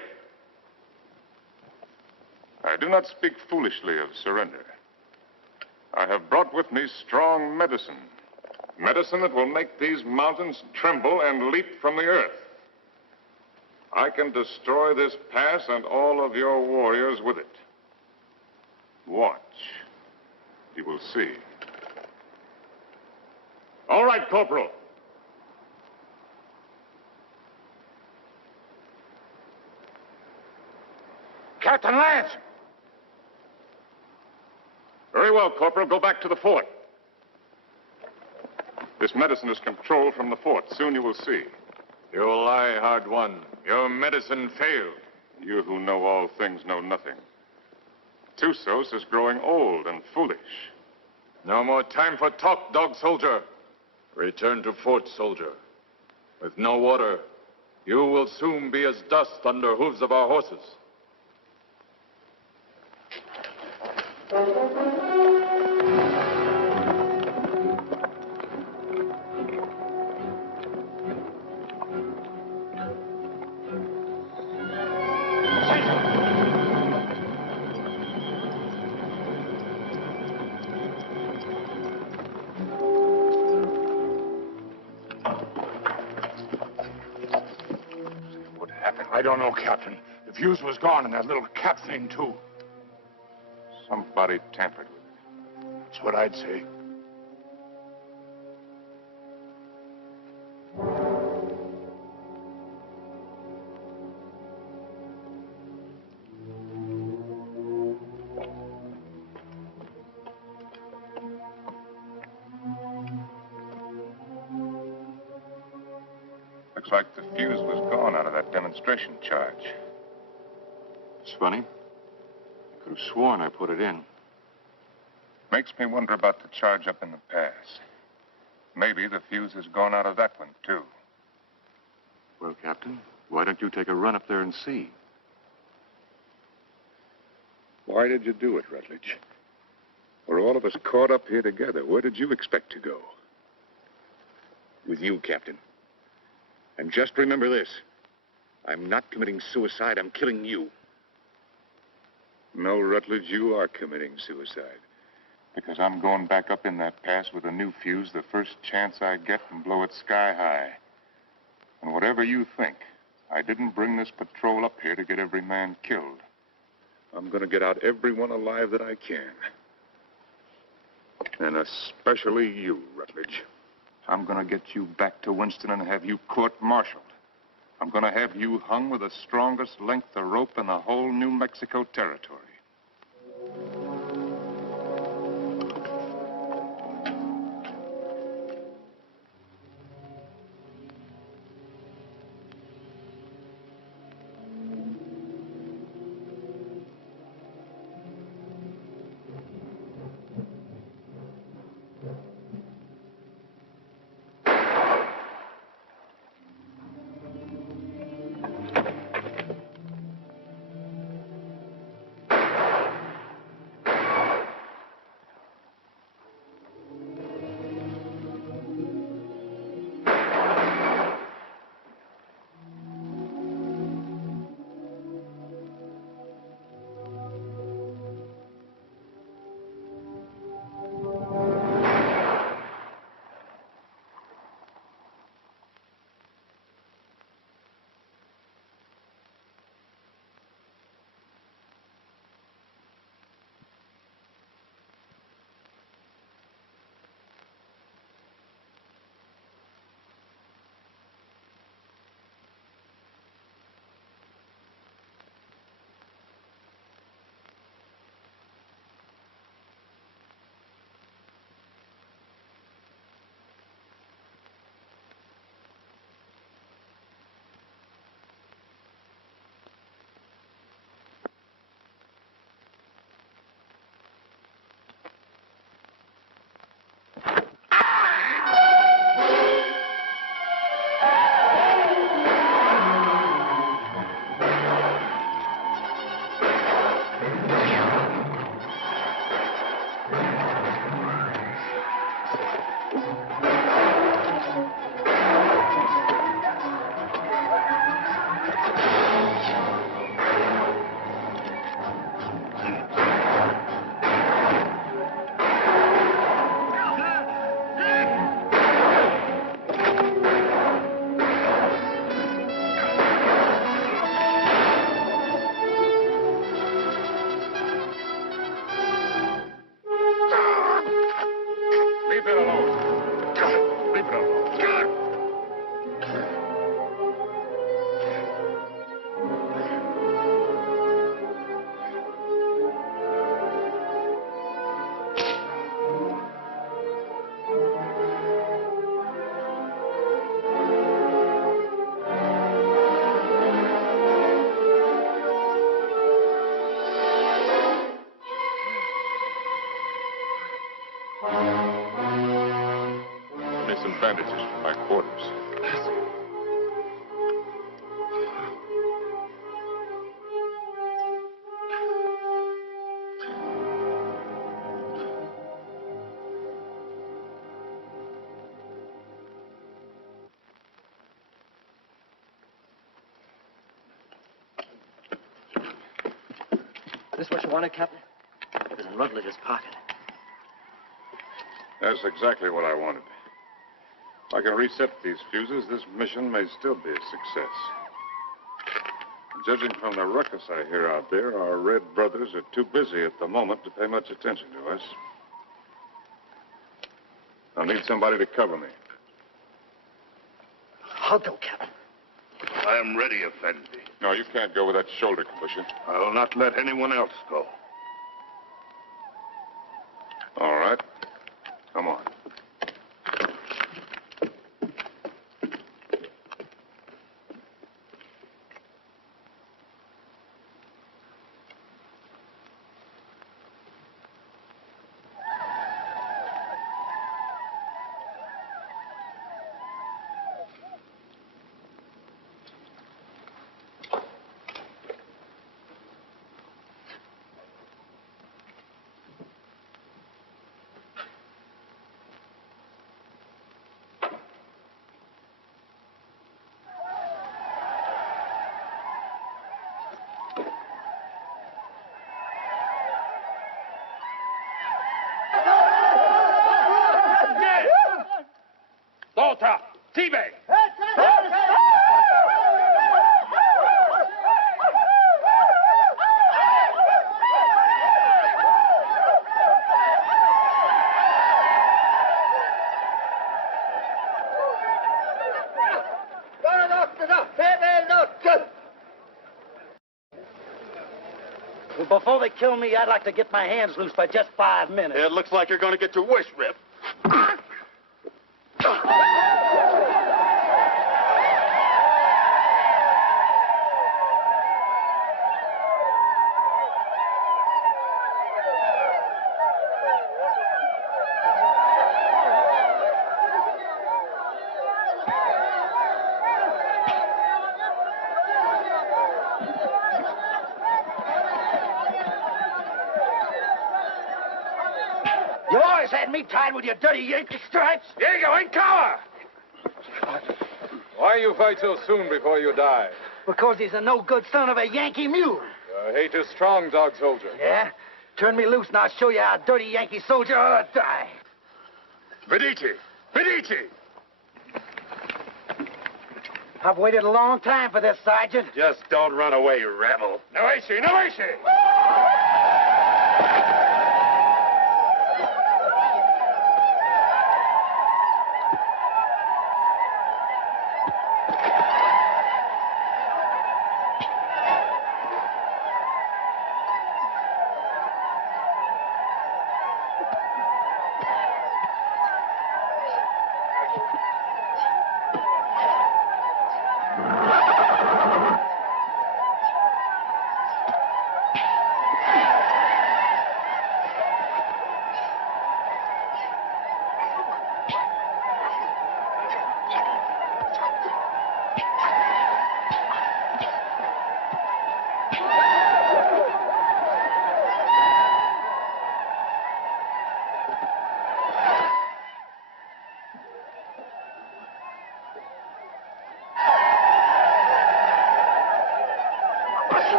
I do not speak foolishly of surrender. I have brought with me strong medicine. Medicine that will make these mountains tremble and leap from the earth. I can destroy this pass and all of your warriors with it. Watch. You will see. All right, Corporal. Captain Lance! Very well, Corporal. Go back to the fort. This medicine is controlled from the fort. Soon you will see. You lie, hard one. Your medicine failed. You who know all things know nothing. Tusos is growing old and foolish. No more time for talk, dog soldier. Return to fort, soldier. With no water, you will soon be as dust under hooves of our horses. I don't know, Captain. The fuse was gone and that little cap thing, too. Somebody tampered with it. That's what I'd say. Looks like the fuse was gone out of that demonstration charge. It's funny. I could have sworn I put it in. Makes me wonder about the charge up in the pass. Maybe the fuse has gone out of that one, too. Well, Captain, why don't you take a run up there and see? Why did you do it, Rutledge? We're all of us caught up here together. Where did you expect to go? With you, Captain. And just remember this. I'm not committing suicide. I'm killing you. No, Rutledge, you are committing suicide. Because I'm going back up in that pass with a new fuse the first chance I get and blow it sky high. And whatever you think, I didn't bring this patrol up here to get every man killed. I'm going to get out everyone alive that I can. And especially you, Rutledge. I'm going to get you back to Winston and have you court-martialed. I'm going to have you hung with the strongest length of rope in the whole New Mexico territory. Need some bandages from my quarters. This what you wanted, Captain? It was in Rutledge's pocket. That's exactly what I wanted. If I can reset these fuses, this mission may still be a success. Judging from the ruckus I hear out there, our Red brothers are too busy at the moment to pay much attention to us. I'll need somebody to cover me. I'll go, Captain. I am ready, Effendi. No, you can't go with that shoulder concussion. I will not let anyone else go. All right. Come on. Volta! Tibe! Well, before they kill me, I'd like to get my hands loose for just 5 minutes. It looks like you're going to get your wish ripped. You always had me tied with your dirty Yankee stripes. Here you go, in cover! Why you fight so soon before you die? Because he's a no-good son of a Yankee mule. Your hate is strong, dog soldier. Yeah? Turn me loose and I'll show you how a dirty Yankee soldier ought to die. Medici! Medici! I've waited a long time for this, Sergeant. Just don't run away, rebel. Noeshi! Noeshi!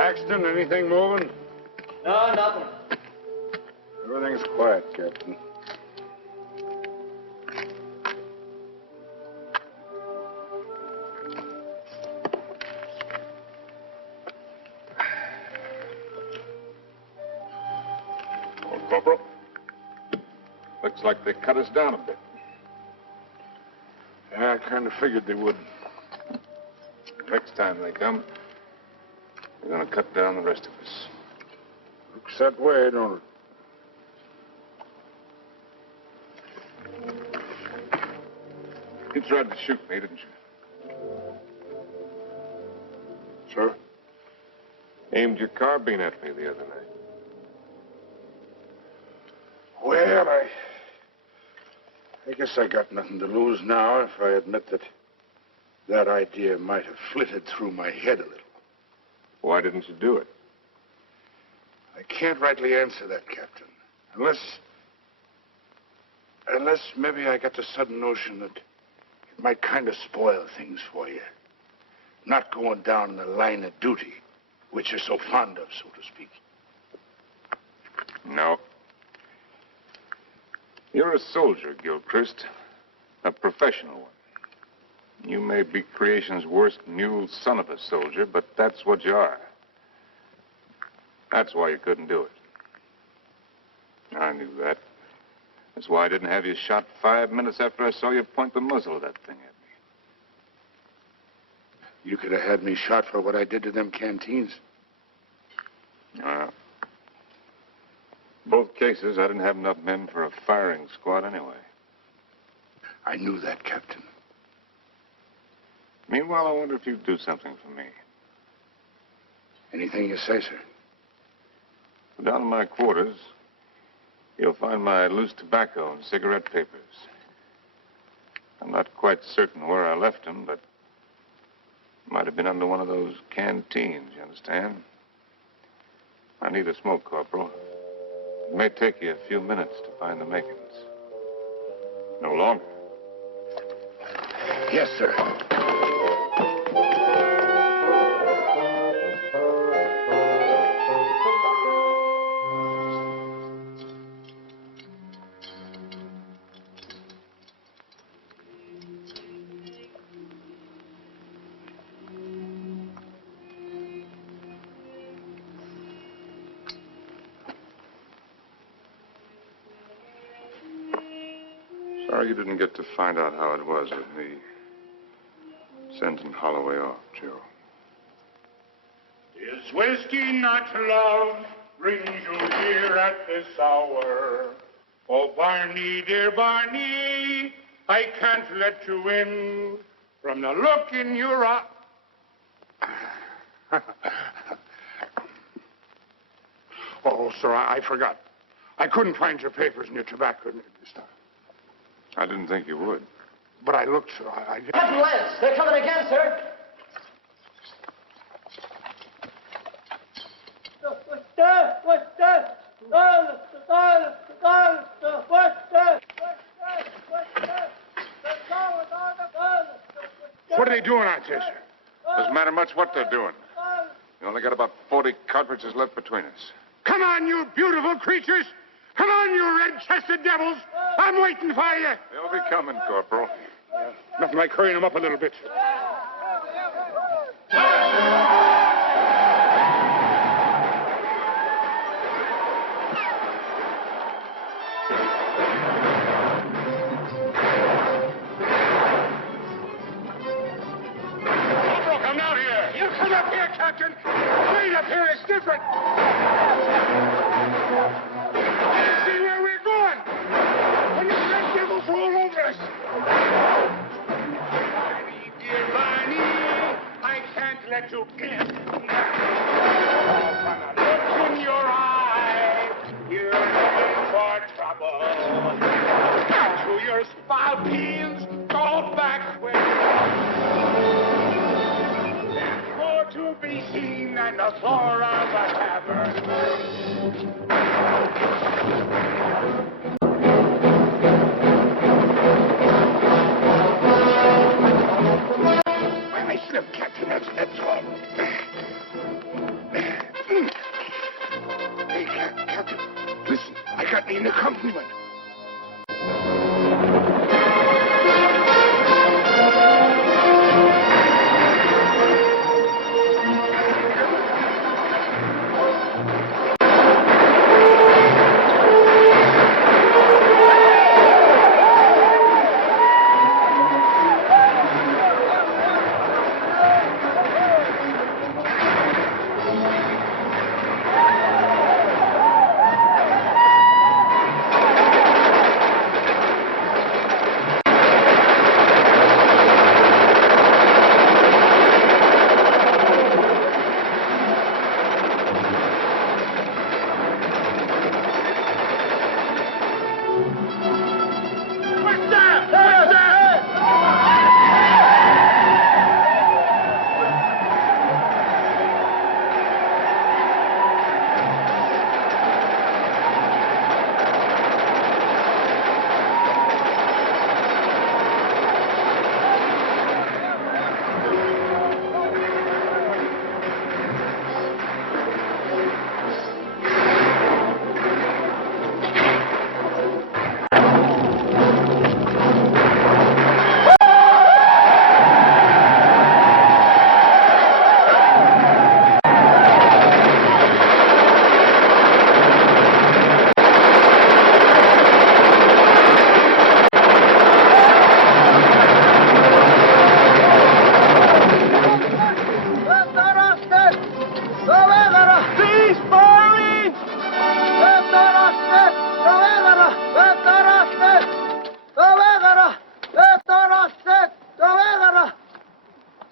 Paxton, anything moving? No, nothing. Everything's quiet, Captain. Oh, Corporal. Looks like they cut us down a bit. Yeah, I kind of figured they would. Next time they come, they're going to cut down the rest of us. Looks that way, don't it? You tried to shoot me, didn't you? Sir? Aimed your carbine at me the other night. Well, I guess I got nothing to lose now if I admit that idea might have flitted through my head a little. Why didn't you do it? I can't rightly answer that, Captain. Unless maybe I got the sudden notion that it might kind of spoil things for you. Not going down the line of duty, which you're so fond of, so to speak. No. You're a soldier, Gilchrist. A professional one. You may be creation's worst mule son of a soldier, but that's what you are. That's why you couldn't do it. I knew that. That's why I didn't have you shot 5 minutes after I saw you point the muzzle of that thing at me. You could have had me shot for what I did to them canteens. Both cases, I didn't have enough men for a firing squad anyway. I knew that, Captain. Meanwhile, I wonder if you'd do something for me. Anything you say, sir. Down in my quarters, you'll find my loose tobacco and cigarette papers. I'm not quite certain where I left them, but it might have been under one of those canteens, you understand? I need a smoke, Corporal. It may take you a few minutes to find the makings. No longer. Yes, sir. Sorry you didn't get to find out how it was with me sending Holloway off, Joe. Is whiskey not love brings you here at this hour? Oh, Barney, dear Barney, I can't let you in from the look in your eye. Oh, sir, I forgot. I couldn't find your papers and your tobacco this time. I didn't think you would. But I looked, sir. Captain Lance, they're coming again, sir. What are they doing out there, sir? Doesn't matter much what they're doing. We only got about 40 cartridges left between us. Come on, you beautiful creatures! Come on, you red-chested devils! I'm waiting for you! They'll be coming, Corporal. Nothing like hurrying them up a little bit. Corporal, come down here! You come up here, Captain! Wait up here, it's different! See where we're going! And the red devils roll over us! Barney, dear Barney, I can't let you in. From the look in your eye, you're looking for trouble. To your spalpeens, go back where there's more to be seen than the floor of a tavern. I slipped, Captain. That's all.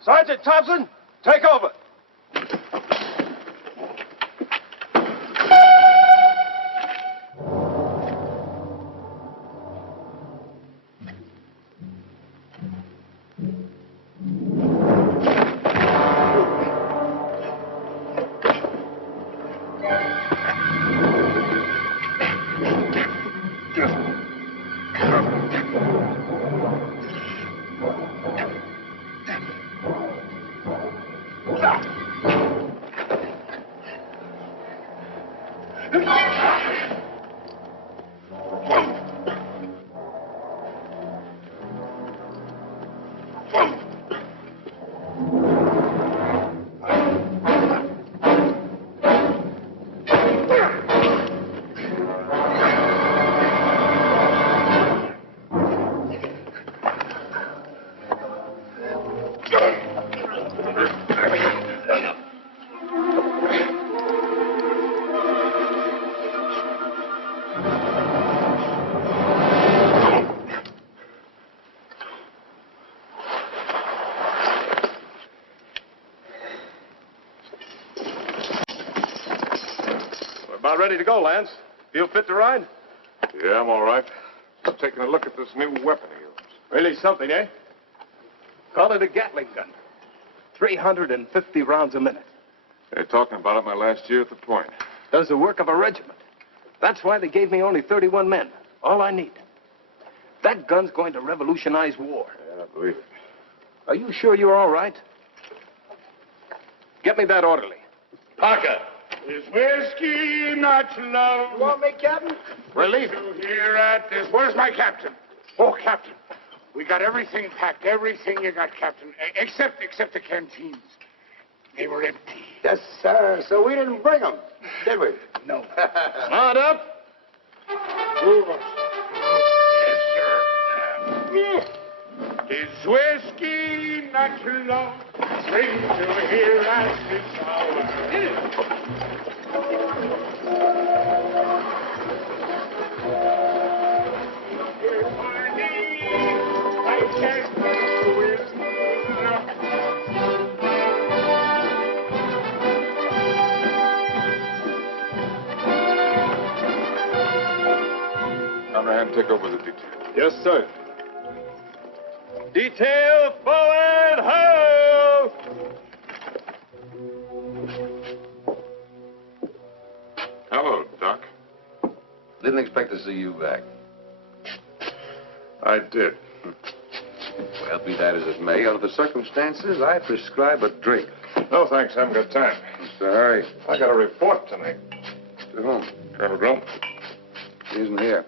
Sergeant Thompson, take over. About ready to go, Lance. Feel fit to ride? Yeah, I'm all right. I'm taking a look at this new weapon of yours. Really something, eh? Call it a Gatling gun. 350 rounds a minute. They're talking about it my last year at the point. Does the work of a regiment. That's why they gave me only 31 men. All I need. That gun's going to revolutionize war. Yeah, I believe it. Are you sure you're all right? Get me that orderly. Parker. Is whiskey not love? You want me, Captain? We're leaving. Here at this. Where's my captain? Oh, Captain. We got everything packed. Everything you got, Captain. Except the canteens. They were empty. Yes, sir. So we didn't bring them, did we? No. Mount up. Move us. Yes, sir. Is whiskey not love? Bring to here at this hour. Conrad, take over the detail. Yes, sir. Detail forward, ho! Hello, Doc. Didn't expect to see you back. I did. Well, be that as it may, under the circumstances, I prescribe a drink. No, thanks. I haven't got time. Mr. Harry. I got a report tonight. To whom? Colonel Grump. He isn't here.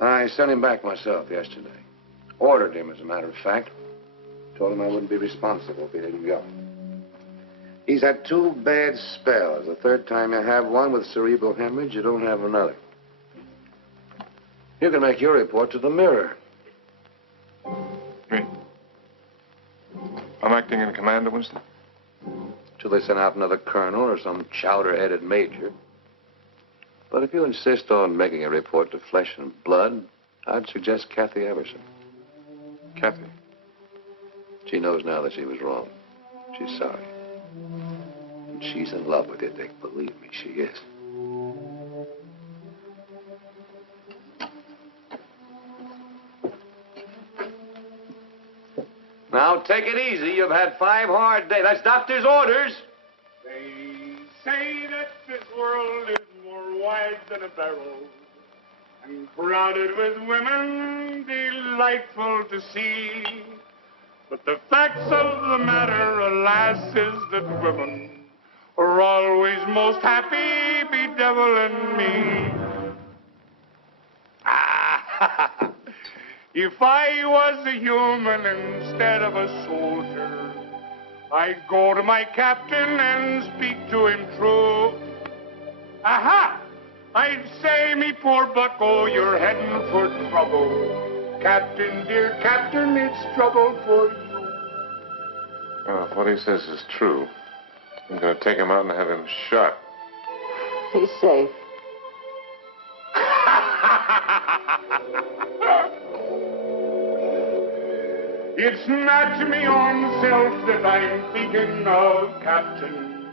I sent him back myself yesterday. Ordered him, as a matter of fact. Told him I wouldn't be responsible if he didn't go. He's had 2 bad spells. The third time you have one with cerebral hemorrhage, you don't have another. You can make your report to the Mirror. Me? I'm acting in command of Winston? Till they send out another colonel or some chowder-headed major. But if you insist on making a report to Flesh and Blood, I'd suggest Kathy Everson. Kathy? She knows now that she was wrong. She's sorry. And she's in love with you, Dick. Believe me, she is. Now, take it easy. You've had 5 hard days. That's doctor's orders. They say that this world is more wide than a barrel and crowded with women delightful to see. But the facts of the matter, alas, is that women are always most happy, bedeviling me. If I was a human instead of a soldier, I'd go to my captain and speak to him true. Aha! I'd say, me poor bucko, you're heading for trouble. Captain, dear captain, it's trouble for you. Well, if what he says is true, I'm going to take him out and have him shot. He's safe. It's not me own self that I'm thinking of, Captain.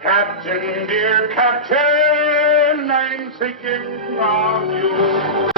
Captain, dear Captain, I'm thinking of you.